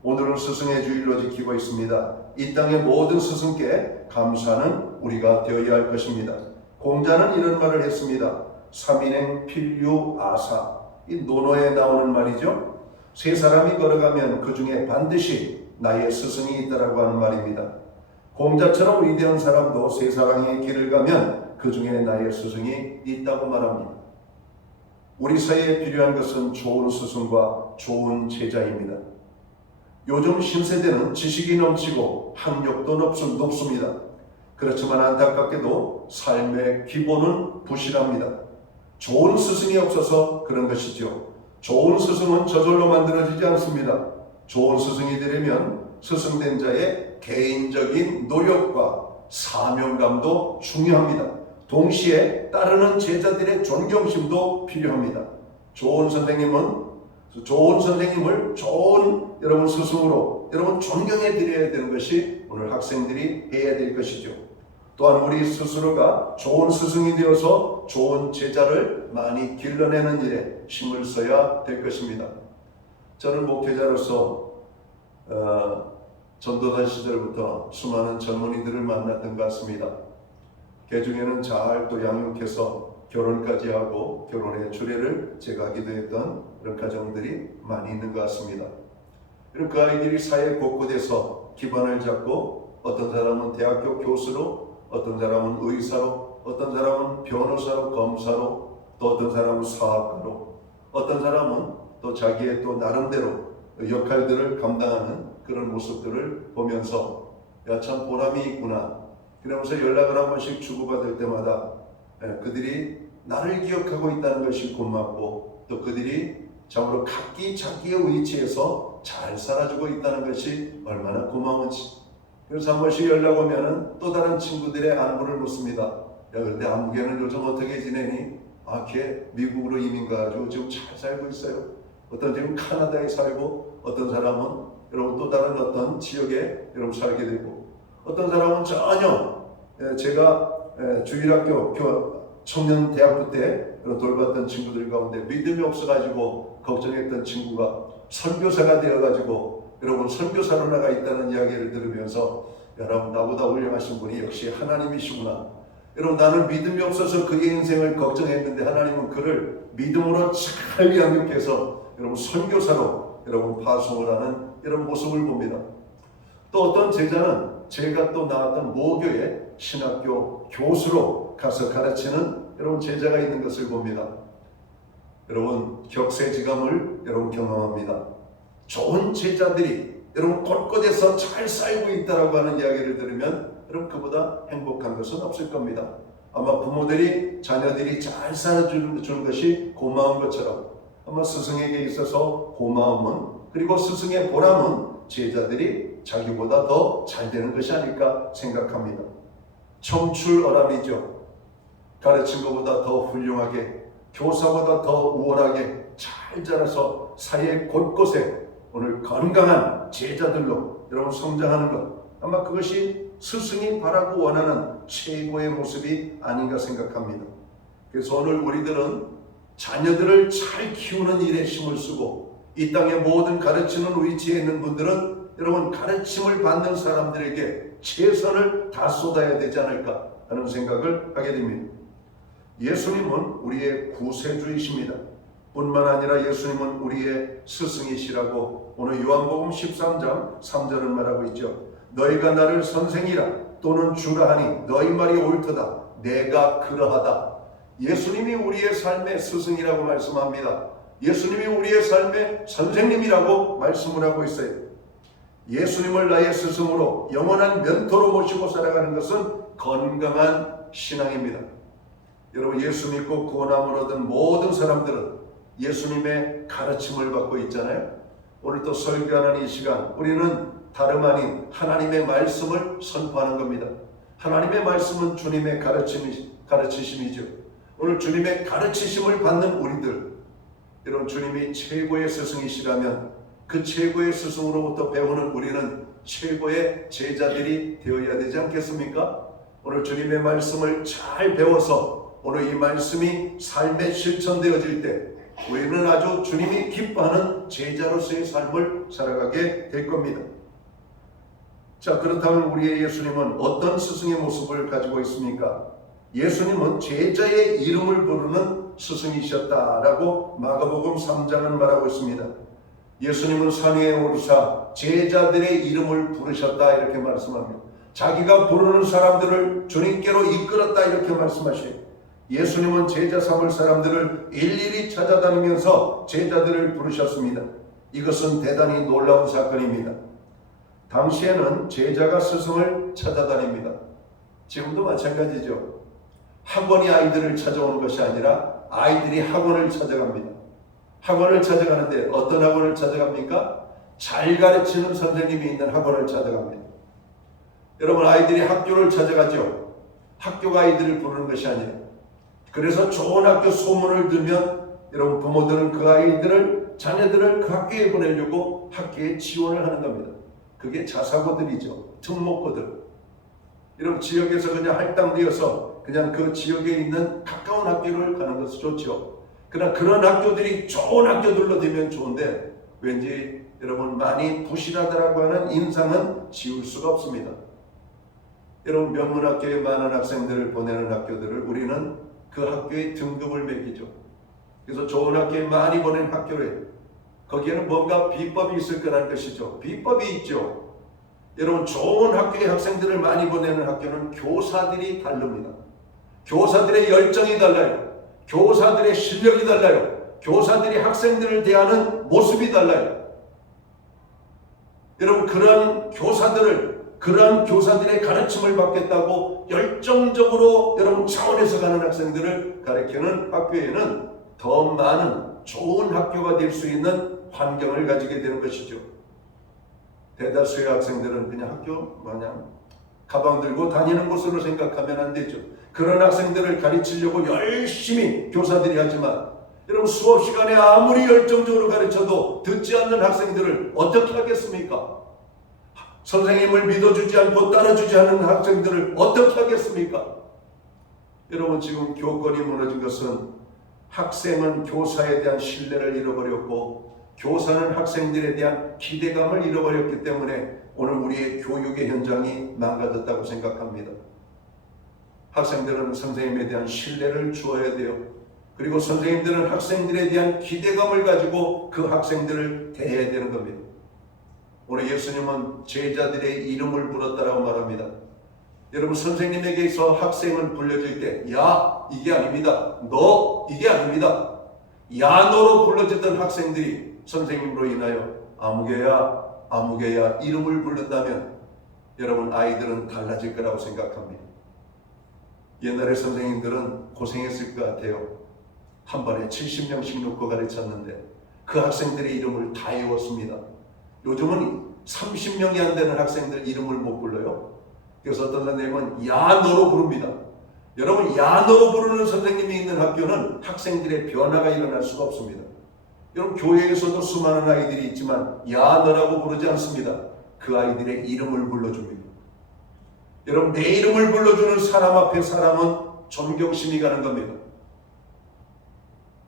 오늘은 스승의 주일로 지키고 있습니다. 이 땅의 모든 스승께 감사하는 우리가 되어야 할 것입니다. 공자는 이런 말을 했습니다. 삼인행 필유 아사. 이 논어에 나오는 말이죠. 세 사람이 걸어가면 그 중에 반드시 나의 스승이 있다라고 하는 말입니다. 공자처럼 위대한 사람도 세 사람의 길을 가면 그 중에 나의 스승이 있다고 말합니다. 우리 사회에 필요한 것은 좋은 스승과 좋은 제자입니다. 요즘 신세대는 지식이 넘치고 학력도 높습니다. 그렇지만 안타깝게도 삶의 기본은 부실합니다. 좋은 스승이 없어서 그런 것이죠. 좋은 스승은 저절로 만들어지지 않습니다. 좋은 스승이 되려면 스승된 자의 개인적인 노력과 사명감도 중요합니다. 동시에 따르는 제자들의 존경심도 필요합니다. 좋은 선생님을 좋은 여러분 스승으로 여러분 존경해 드려야 되는 것이 오늘 학생들이 해야 될 것이죠. 또한 우리 스스로가 좋은 스승이 되어서 좋은 제자를 많이 길러내는 일에 힘을 써야 될 것입니다. 저는 목회자로서 전도사 시절부터 수많은 젊은이들을 만났던 것 같습니다. 그 중에는 잘 또 양육해서 결혼까지 하고 결혼의 주례를 제가 기도했던 그런 가정들이 많이 있는 것 같습니다. 그리고 그 아이들이 사회 곳곳에서 기반을 잡고 어떤 사람은 대학교 교수로, 어떤 사람은 의사로, 어떤 사람은 변호사로, 검사로, 또 어떤 사람은 사업가로, 어떤 사람은 또 자기의 또 나름대로 역할들을 감당하는 그런 모습들을 보면서 야, 참 보람이 있구나. 그러면서 연락을 한 번씩 주고받을 때마다 그들이 나를 기억하고 있다는 것이 고맙고 또 그들이 참으로 각기 자기의 위치에서 잘 살아주고 있다는 것이 얼마나 고마운지. 그래서 한 번씩 연락 오면은 또 다른 친구들의 안부를 묻습니다. 야, 그런데 안부개는 요즘 어떻게 지내니? 아, 걔 미국으로 이민 가가지고 지금 잘 살고 있어요. 어떤 지금 카나다에 살고, 어떤 사람은 여러분 또 다른 어떤 지역에 여러분 살게 되고, 어떤 사람은 전혀 제가 주일학교 청년 대학부 때 돌봤던 친구들 가운데 믿음이 없어가지고 걱정했던 친구가 선교사가 되어가지고 여러분 선교사로 나가 있다는 이야기를 들으면서 여러분 나보다 훌륭하신 분이 역시 하나님이시구나. 여러분 나는 믿음이 없어서 그의 인생을 걱정했는데 하나님은 그를 믿음으로 잘 양육해서 여러분 선교사로 여러분 파송을 하는 이런 모습을 봅니다. 또 어떤 제자는 제가 또 나왔던 모교의 신학교 교수로 가서 가르치는 여러분 제자가 있는 것을 봅니다. 여러분 격세지감을 여러분 경험합니다. 좋은 제자들이 여러분 곳곳에서 잘 살고 있다라고 하는 이야기를 들으면 여러분 그보다 행복한 것은 없을 겁니다. 아마 부모들이 자녀들이 잘 살아주는 것이 고마운 것처럼 아마 스승에게 있어서 고마움은 그리고 스승의 보람은 제자들이 자기보다 더 잘 되는 것이 아닐까 생각합니다. 청출어람이죠. 가르친 것보다 더 훌륭하게 교사보다 더 우월하게 잘 자라서 사회 곳곳에 오늘 건강한 제자들로 여러분 성장하는 것 아마 그것이 스승이 바라고 원하는 최고의 모습이 아닌가 생각합니다. 그래서 오늘 우리들은 자녀들을 잘 키우는 일에 힘을 쓰고 이 땅의 모든 가르치는 위치에 있는 분들은 여러분 가르침을 받는 사람들에게 최선을 다 쏟아야 되지 않을까 하는 생각을 하게 됩니다. 예수님은 우리의 구세주이십니다. 뿐만 아니라 예수님은 우리의 스승이시라고 오늘 요한복음 13장 3절은 말하고 있죠. 너희가 나를 선생이라 또는 주라 하니 너희 말이 옳도다. 내가 그러하다. 예수님이 우리의 삶의 스승이라고 말씀합니다. 예수님이 우리의 삶의 선생님이라고 말씀을 하고 있어요. 예수님을 나의 스승으로 영원한 멘토로 모시고 살아가는 것은 건강한 신앙입니다. 여러분 예수 믿고 구원함을 얻은 모든 사람들은 예수님의 가르침을 받고 있잖아요. 오늘 또 설교하는 이 시간 우리는 다름 아닌 하나님의 말씀을 선포하는 겁니다. 하나님의 말씀은 주님의 가르치심이죠. 오늘 주님의 가르치심을 받는 우리들, 여러분 주님이 최고의 스승이시라면 그 최고의 스승으로부터 배우는 우리는 최고의 제자들이 되어야 되지 않겠습니까? 오늘 주님의 말씀을 잘 배워서 오늘 이 말씀이 삶에 실천되어질 때 우리는 아주 주님이 기뻐하는 제자로서의 삶을 살아가게 될 겁니다. 자, 그렇다면 우리의 예수님은 어떤 스승의 모습을 가지고 있습니까? 예수님은 제자의 이름을 부르는 스승이셨다라고 마가복음 3장은 말하고 있습니다. 예수님은 산 위에 오르사 제자들의 이름을 부르셨다 이렇게 말씀합니다. 자기가 부르는 사람들을 주님께로 이끌었다 이렇게 말씀하시고, 예수님은 제자 삼을 사람들을 일일이 찾아다니면서 제자들을 부르셨습니다. 이것은 대단히 놀라운 사건입니다. 당시에는 제자가 스승을 찾아다닙니다. 지금도 마찬가지죠. 학원이 아이들을 찾아오는 것이 아니라 아이들이 학원을 찾아갑니다. 학원을 찾아가는데 어떤 학원을 찾아갑니까? 잘 가르치는 선생님이 있는 학원을 찾아갑니다. 여러분 아이들이 학교를 찾아가죠. 학교가 아이들을 부르는 것이 아니에요. 그래서 좋은 학교 소문을 들면 여러분 부모들은 그 아이들을 자녀들을 그 학교에 보내려고 학교에 지원을 하는 겁니다. 그게 자사고들이죠. 특목고들. 여러분 지역에서 그냥 할당되어서 그냥 그 지역에 있는 가까운 학교를 가는 것은 좋죠. 그러나 그런 학교들이 좋은 학교들로 되면 좋은데 왠지 여러분 많이 부실하다라고 하는 인상은 지울 수가 없습니다. 여러분 명문학교에 많은 학생들을 보내는 학교들을 우리는 그 학교의 등급을 매기죠. 그래서 좋은 학교에 많이 보낸 학교를 거기에는 뭔가 비법이 있을 거라는 것이죠. 비법이 있죠. 여러분 좋은 학교의 학생들을 많이 보내는 학교는 교사들이 다릅니다. 교사들의 열정이 달라요. 교사들의 실력이 달라요. 교사들이 학생들을 대하는 모습이 달라요. 여러분 그런 교사들의 가르침을 받겠다고 열정적으로 여러분 차원에서 가는 학생들을 가르치는 학교에는 더 많은 좋은 학교가 될 수 있는 환경을 가지게 되는 것이죠. 대다수의 학생들은 그냥 학교 마냥 가방 들고 다니는 곳으로 생각하면 안 되죠. 그런 학생들을 가르치려고 열심히 교사들이 하지만 여러분 수업 시간에 아무리 열정적으로 가르쳐도 듣지 않는 학생들을 어떻게 하겠습니까? 선생님을 믿어주지 않고 따라주지 않는 학생들을 어떻게 하겠습니까? 여러분 지금 교권이 무너진 것은 학생은 교사에 대한 신뢰를 잃어버렸고 교사는 학생들에 대한 기대감을 잃어버렸기 때문에 오늘 우리의 교육의 현장이 망가졌다고 생각합니다. 학생들은 선생님에 대한 신뢰를 주어야 돼요. 그리고 선생님들은 학생들에 대한 기대감을 가지고 그 학생들을 대해야 되는 겁니다. 오늘 예수님은 제자들의 이름을 불렀다라고 말합니다. 여러분 선생님에게서 학생은 불려질 때 야 이게 아닙니다. 너 이게 아닙니다. 야 너로 불러지던 학생들이 선생님으로 인하여 아무개야 아무개야 이름을 부른다면 여러분 아이들은 달라질 거라고 생각합니다. 옛날에 선생님들은 고생했을 것 같아요. 한 번에 70명씩 놓고 가르쳤는데 그 학생들의 이름을 다 외웠습니다. 요즘은 30명이 안 되는 학생들 이름을 못 불러요. 그래서 어떤 선생님은 야 너로 부릅니다. 여러분 야 너로 부르는 선생님이 있는 학교는 학생들의 변화가 일어날 수가 없습니다. 여러분 교회에서도 수많은 아이들이 있지만 야 너라고 부르지 않습니다. 그 아이들의 이름을 불러줍니다. 여러분 내 이름을 불러주는 사람 앞에 사람은 존경심이 가는 겁니다.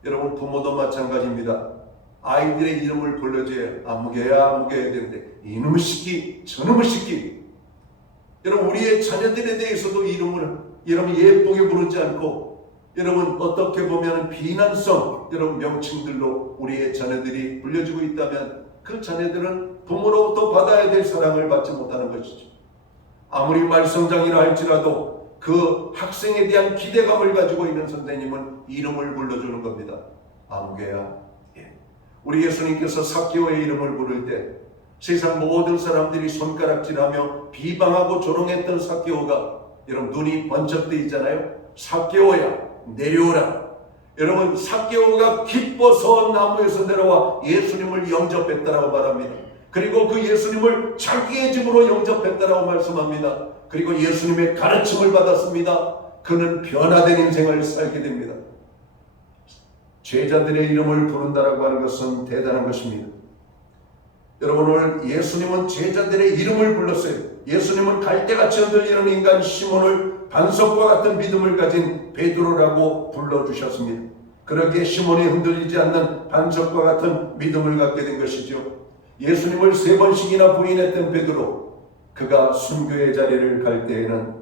여러분 부모도 마찬가지입니다. 아이들의 이름을 불러줘야 아무개야 아무개야 되는데 이놈의 새끼 저놈의 새끼. 여러분 우리의 자녀들에 대해서도 이름을 여러분 예쁘게 부르지 않고 여러분 어떻게 보면 비난성 여러분 명칭들로 우리의 자녀들이 불려지고 있다면 그 자녀들은 부모로부터 받아야 될 사랑을 받지 못하는 것이죠. 아무리 말썽장이라 할지라도 그 학생에 대한 기대감을 가지고 있는 선생님은 이름을 불러주는 겁니다. 아무개야. 우리 예수님께서 삭개오의 이름을 부를 때 세상 모든 사람들이 손가락질하며 비방하고 조롱했던 삭개오가 여러분 눈이 번쩍 뜨 있잖아요. 삭개오야 내려오라. 여러분, 삭개오가 기뻐서 나무에서 내려와 예수님을 영접했다라고 말합니다. 그리고 그 예수님을 자기의 집으로 영접했다라고 말씀합니다. 그리고 예수님의 가르침을 받았습니다. 그는 변화된 인생을 살게 됩니다. 제자들의 이름을 부른다라고 하는 것은 대단한 것입니다. 여러분, 오늘 예수님은 제자들의 이름을 불렀어요. 예수님은 갈대같이 흔들리는 인간 시몬을 반석과 같은 믿음을 가진 베드로라고 불러주셨습니다. 그렇게 시몬이 흔들리지 않는 반석과 같은 믿음을 갖게 된 것이죠. 예수님을 3번씩이나 부인했던 베드로, 그가 순교의 자리를 갈 때에는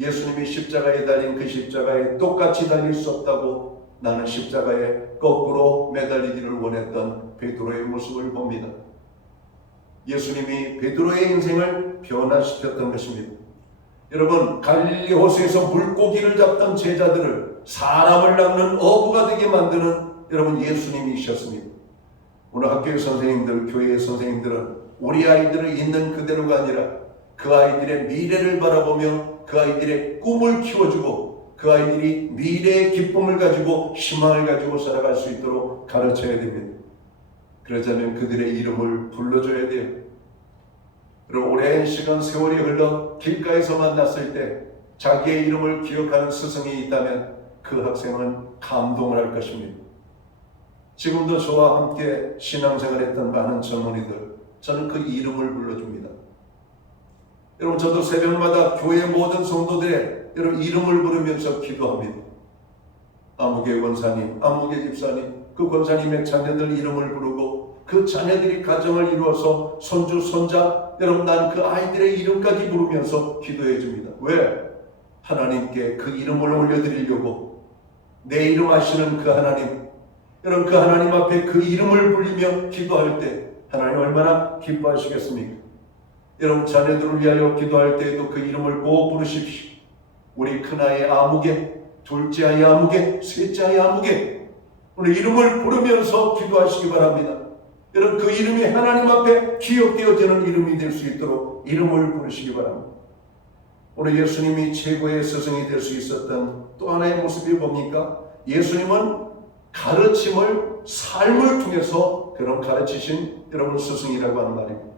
예수님이 십자가에 달린 그 십자가에 똑같이 달릴 수 없다고 나는 십자가에 거꾸로 매달리기를 원했던 베드로의 모습을 봅니다. 예수님이 베드로의 인생을 변화시켰던 것입니다. 여러분, 갈릴리 호수에서 물고기를 잡던 제자들을 사람을 낚는 어부가 되게 만드는 여러분 예수님이셨습니다. 오늘 학교의 선생님들, 교회의 선생님들은 우리 아이들을 있는 그대로가 아니라 그 아이들의 미래를 바라보며 그 아이들의 꿈을 키워주고 그 아이들이 미래의 기쁨을 가지고 희망을 가지고 살아갈 수 있도록 가르쳐야 됩니다. 그러자면 그들의 이름을 불러줘야 돼요. 그리고 오랜 시간 세월이 흘러 길가에서 만났을 때 자기의 이름을 기억하는 스승이 있다면 그 학생은 감동을 할 것입니다. 지금도 저와 함께 신앙생활했던 많은 젊은이들, 저는 그 이름을 불러줍니다. 여러분, 저도 새벽마다 교회 모든 성도들의 여러분 이름을 부르면서 기도합니다. 아무개 권사님, 아무개 집사님, 그 권사님의 자녀들 이름을 부르고 그 자녀들이 가정을 이루어서 손주, 손자, 여러분 난 그 아이들의 이름까지 부르면서 기도해 줍니다. 왜? 하나님께 그 이름을 올려드리려고. 내 이름 아시는 그 하나님, 여러분 그 하나님 앞에 그 이름을 불리며 기도할 때 하나님 얼마나 기뻐하시겠습니까? 여러분 자녀들을 위하여 기도할 때에도 그 이름을 꼭 부르십시오. 우리 큰아이 아무개, 둘째 아이 아무개, 셋째 아이 아무개, 오늘 이름을 부르면서 기도하시기 바랍니다. 여러분 그 이름이 하나님 앞에 기억되어지는 이름이 될 수 있도록 이름을 부르시기 바랍니다. 오늘 예수님이 최고의 스승이 될 수 있었던 또 하나의 모습이 뭡니까? 예수님은 가르침을 삶을 통해서 그런 가르치신 여러분 스승이라고 하는 말입니다.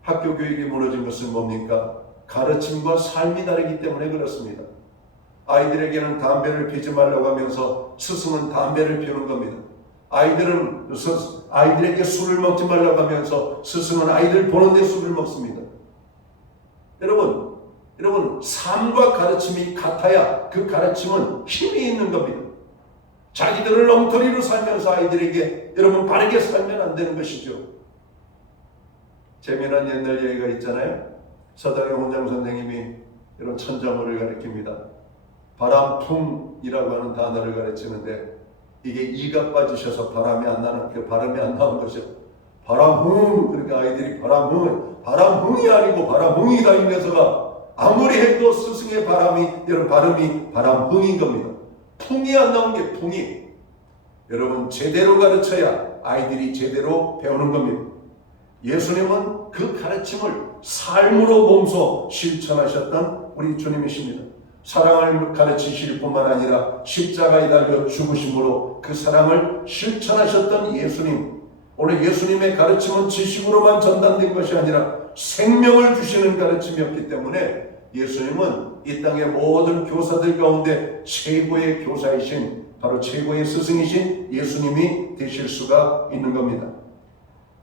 학교 교육이 무너진 것은 뭡니까? 가르침과 삶이 다르기 때문에 그렇습니다. 아이들에게는 담배를 피지 말라고 하면서 스승은 담배를 피우는 겁니다. 아이들에게 술을 먹지 말라고 하면서 스승은 아이들 보는데 술을 먹습니다. 여러분 삶과 가르침이 같아야 그 가르침은 힘이 있는 겁니다. 자기들을 엉터리로 살면서 아이들에게 여러분 바르게 살면 안 되는 것이죠. 재미난 옛날 얘기가 있잖아요. 서당의 원장 선생님이 이런 천자문을 가르칩니다. 바람풍이라고 하는 단어를 가르치는데 이게 이가 빠지셔서 바람이 안 나는 그 발음이 안 나온 거죠. 바람흥, 그러니까 아이들이 바람흥이 아니고 바람흥이다 이면서가 아무리 해도 스승의 여러분 발음이 바람흥인 겁니다. 풍이 안 나온 게 풍이. 여러분 제대로 가르쳐야 아이들이 제대로 배우는 겁니다. 예수님은 그 가르침을 삶으로 몸소 실천하셨던 우리 주님이십니다. 사랑을 가르치실 뿐만 아니라 십자가에 달려 죽으심으로 그 사랑을 실천하셨던 예수님. 오늘 예수님의 가르침은 지식으로만 전달된 것이 아니라 생명을 주시는 가르침이었기 때문에 예수님은 이 땅의 모든 교사들 가운데 최고의 교사이신, 바로 최고의 스승이신 예수님이 되실 수가 있는 겁니다.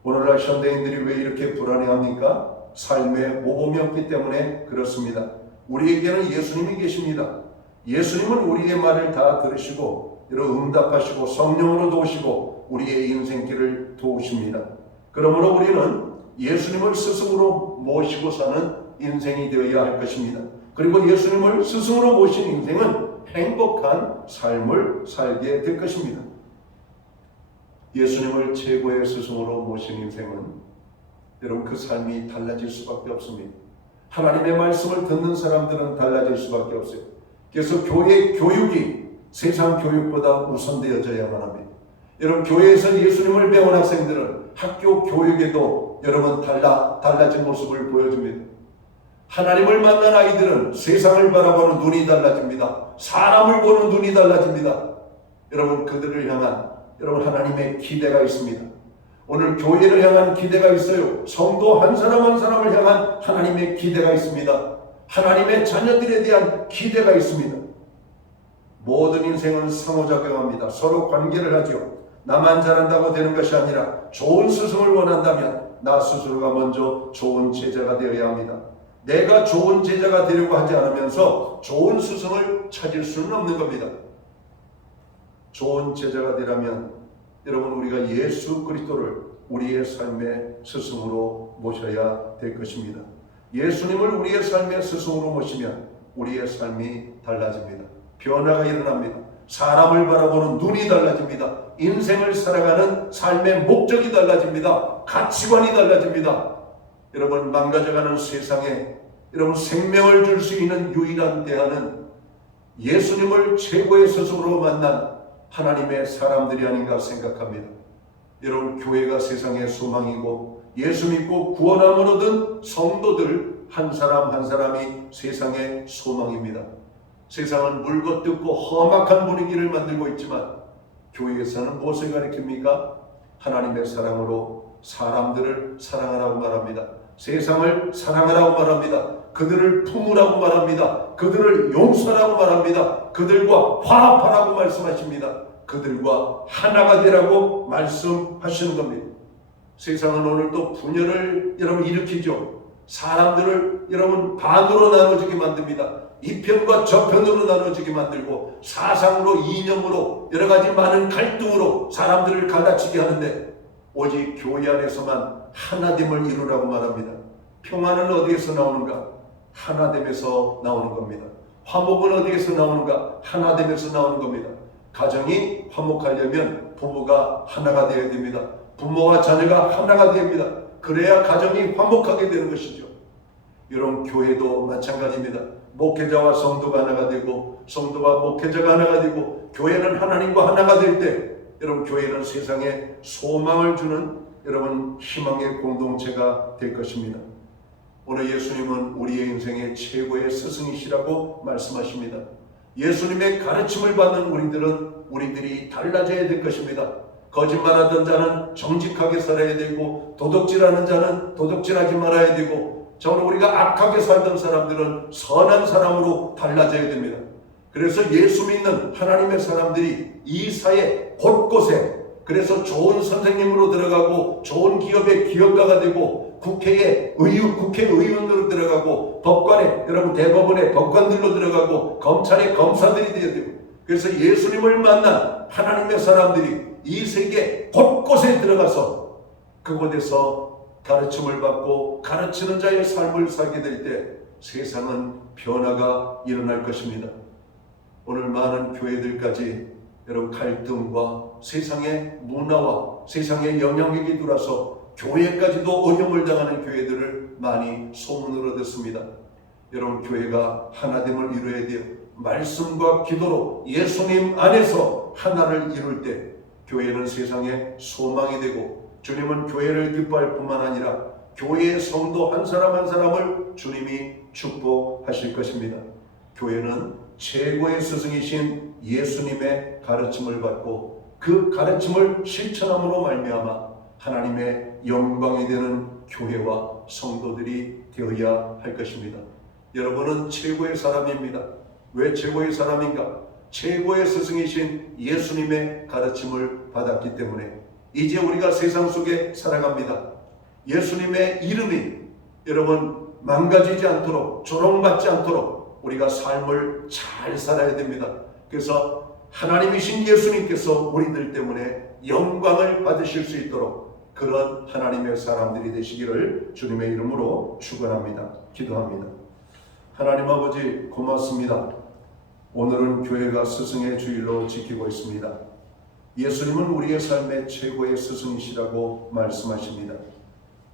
오늘날 현대인들이 왜 이렇게 불안해합니까? 삶에 모범이 없기 때문에 그렇습니다. 우리에게는 예수님이 계십니다. 예수님은 우리의 말을 다 들으시고 여러분 응답하시고 성령으로 도우시고 우리의 인생길을 도우십니다. 그러므로 우리는 예수님을 스승으로 모시고 사는 인생이 되어야 할 것입니다. 그리고 예수님을 스승으로 모신 인생은 행복한 삶을 살게 될 것입니다. 예수님을 최고의 스승으로 모신 인생은 여러분 그 삶이 달라질 수밖에 없습니다. 하나님의 말씀을 듣는 사람들은 달라질 수밖에 없어요. 그래서 교회 교육이 세상 교육보다 우선되어져야만 합니다. 여러분 교회에서 예수님을 배운 학생들은 학교 교육에도 여러분 달라진 모습을 보여줍니다. 하나님을 만난 아이들은 세상을 바라보는 눈이 달라집니다. 사람을 보는 눈이 달라집니다. 여러분, 그들을 향한 여러분 하나님의 기대가 있습니다. 오늘 교회를 향한 기대가 있어요. 성도 한 사람 한 사람을 향한 하나님의 기대가 있습니다. 하나님의 자녀들에 대한 기대가 있습니다. 모든 인생은 상호작용합니다. 서로 관계를 하죠. 나만 잘한다고 되는 것이 아니라 좋은 스승을 원한다면 나 스스로가 먼저 좋은 제자가 되어야 합니다. 내가 좋은 제자가 되려고 하지 않으면서 좋은 스승을 찾을 수는 없는 겁니다. 좋은 제자가 되려면 여러분, 우리가 예수 그리스도를 우리의 삶의 스승으로 모셔야 될 것입니다. 예수님을 우리의 삶의 스승으로 모시면 우리의 삶이 달라집니다. 변화가 일어납니다. 사람을 바라보는 눈이 달라집니다. 인생을 살아가는 삶의 목적이 달라집니다. 가치관이 달라집니다. 여러분, 망가져가는 세상에 여러분 생명을 줄 수 있는 유일한 대안은 예수님을 최고의 스승으로 만난 하나님의 사람들이 아닌가 생각합니다. 여러분, 교회가 세상의 소망이고 예수 믿고 구원함을 얻은 성도들 한 사람 한 사람이 세상의 소망입니다. 세상은 물고 뜯고 험악한 분위기를 만들고 있지만 교회에서는 무엇을 가리킵니까? 하나님의 사랑으로 사람들을 사랑하라고 말합니다. 세상을 사랑하라고 말합니다. 그들을 품으라고 말합니다. 그들을 용서하라고 말합니다. 그들과 화합하라고 말씀하십니다. 그들과 하나가 되라고 말씀하시는 겁니다. 세상은 오늘도 분열을 여러분 일으키죠. 사람들을 여러분 반으로 나눠지게 만듭니다. 이편과 저편으로 나눠지게 만들고 사상으로, 이념으로, 여러 가지 많은 갈등으로 사람들을 갈라치게 하는데 오직 교회 안에서만 하나됨을 이루라고 말합니다. 평화는 어디에서 나오는가? 하나됨에서 나오는 겁니다. 화목은 어디에서 나오는가? 하나됨에서 나오는 겁니다. 가정이 화목하려면 부부가 하나가 되어야 됩니다. 부모와 자녀가 하나가 됩니다. 그래야 가정이 화목하게 되는 것이죠. 여러분, 교회도 마찬가지입니다. 목회자와 성도가 하나가 되고 성도와 목회자가 하나가 되고 교회는 하나님과 하나가 될 때 여러분, 교회는 세상에 소망을 주는 여러분 희망의 공동체가 될 것입니다. 오늘 예수님은 우리의 인생의 최고의 스승이시라고 말씀하십니다. 예수님의 가르침을 받는 우리들이 달라져야 될 것입니다. 거짓말하던 자는 정직하게 살아야 되고 도둑질하는 자는 도둑질하지 말아야 되고 정말 우리가 악하게 살던 사람들은 선한 사람으로 달라져야 됩니다. 그래서 예수 믿는 하나님의 사람들이 이 사회 곳곳에 그래서 좋은 선생님으로 들어가고 좋은 기업의 기업가가 되고 국회의원으로 들어가고 법관에 여러분 대법원의 법관들로 들어가고 검찰의 검사들이 되어야 되고 그래서 예수님을 만난 하나님의 사람들이 이 세계 곳곳에 들어가서 그곳에서 가르침을 받고 가르치는 자의 삶을 살게 될 때 세상은 변화가 일어날 것입니다. 오늘 많은 교회들까지 여러분 갈등과 세상의 문화와 세상의 영향력이 들어와서 교회까지도 어려움을 당하는 교회들을 많이 소문으로 듣습니다. 여러분, 교회가 하나됨을 이루어야 돼요. 말씀과 기도로 예수님 안에서 하나를 이룰 때 교회는 세상의 소망이 되고 주님은 교회를 기뻐할 뿐만 아니라 교회의 성도 한 사람 한 사람을 주님이 축복하실 것입니다. 교회는 최고의 스승이신 예수님의 가르침을 받고 그 가르침을 실천함으로 말미암아 하나님의 영광이 되는 교회와 성도들이 되어야 할 것입니다. 여러분은 최고의 사람입니다. 왜 최고의 사람인가? 최고의 스승이신 예수님의 가르침을 받았기 때문에 이제 우리가 세상 속에 살아갑니다. 예수님의 이름이 여러분 망가지지 않도록 조롱받지 않도록 우리가 삶을 잘 살아야 됩니다. 그래서 하나님이신 예수님께서 우리들 때문에 영광을 받으실 수 있도록 그런 하나님의 사람들이 되시기를 주님의 이름으로 축원합니다. 기도합니다. 하나님 아버지 고맙습니다. 오늘은 교회가 스승의 주일로 지키고 있습니다. 예수님은 우리의 삶의 최고의 스승이시라고 말씀하십니다.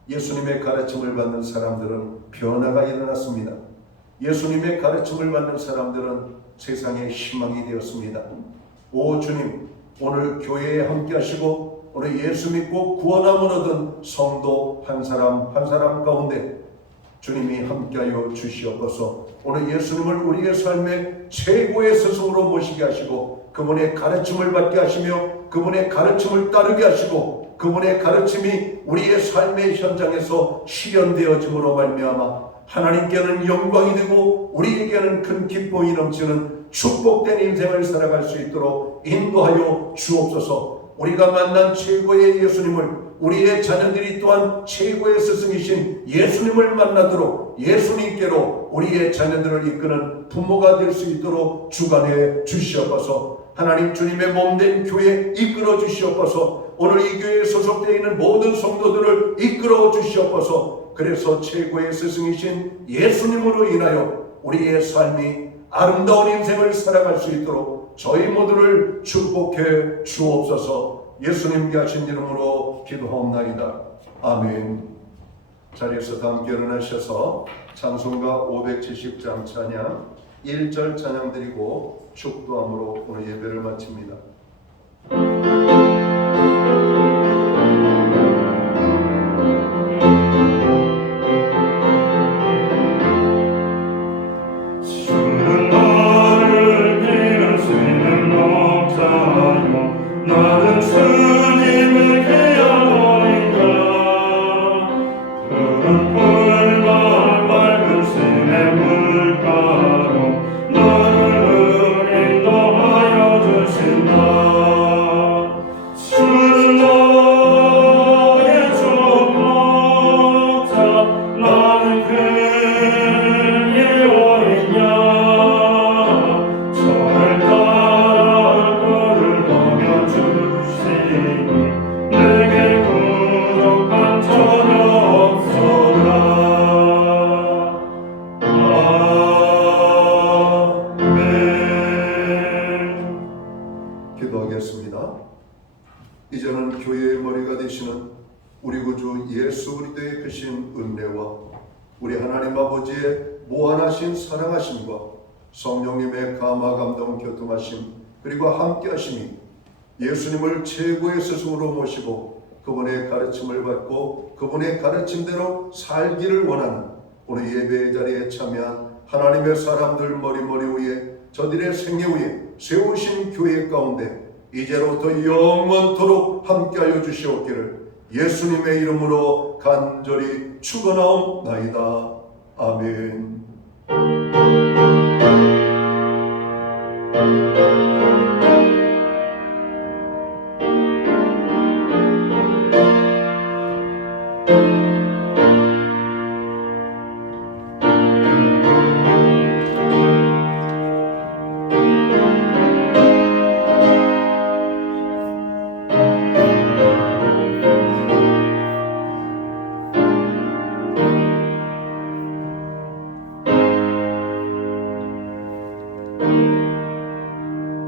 예수님의 가르침을 받는 사람들은 변화가 일어났습니다. 예수님의 가르침을 받는 사람들은 세상의 희망이 되었습니다. 오 주님, 오늘 교회에 함께 하시고 오늘 예수 믿고 구원함을 얻은 성도 한 사람 한 사람 가운데 주님이 함께하여 주시옵소서. 오늘 예수님을 우리의 삶의 최고의 스승으로 모시게 하시고 그분의 가르침을 받게 하시며 그분의 가르침을 따르게 하시고 그분의 가르침이 우리의 삶의 현장에서 실현되어짐으로 말미암아 하나님께는 영광이 되고 우리에게는 큰 기쁨이 넘치는 축복된 인생을 살아갈 수 있도록 인도하여 주옵소서. 우리가 만난 최고의 예수님을 우리의 자녀들이 또한 최고의 스승이신 예수님을 만나도록 예수님께로 우리의 자녀들을 이끄는 부모가 될 수 있도록 주관해 주시옵소서. 하나님 주님의 몸된 교회 이끌어 주시옵소서. 오늘 이 교회에 소속되어 있는 모든 성도들을 이끌어 주시옵소서. 그래서 최고의 스승이신 예수님으로 인하여 우리의 삶이 아름다운 인생을 살아갈 수 있도록 저희 모두를 축복해 주옵소서. 예수님께 하신 이름으로 기도하옵나이다. 아멘. 자리에서 다 함께 일어나셔서 찬송가 570장 찬양 1절 찬양 드리고 축도함으로 오늘 예배를 마칩니다. 주는 나를 기르시는 목자요 나는 주님을 기어오니까 푸른 풀과 맑은 시내 물가로 나를 인도하여 주신다. 주는 나의 주 목자 나는 그의 오리냐 저를 따라 그를 먹여주시니 내게 부족한 전혀 없소라. 아멘. 기도하겠습니다. 이제는 교회의 머리가 되시는 우리 구주 예수 그리스도의 크신 은혜와 우리 하나님 아버지의 무한하신 사랑하심과 성령님의 감화 감동 교통하심 그리고 함께하심이 예수님을 최고의 스승으로 모시고 그분의 가르침을 받고 그분의 가르침대로 살기를 원하는 오늘 예배의 자리에 참여한 하나님의 사람들 머리 위에 저들의 생애 위에 세우신 교회 가운데 이제로부터 영원토록 함께하여 주시옵기를 예수님의 이름으로 간절히 축원하옵나이다. 아멘.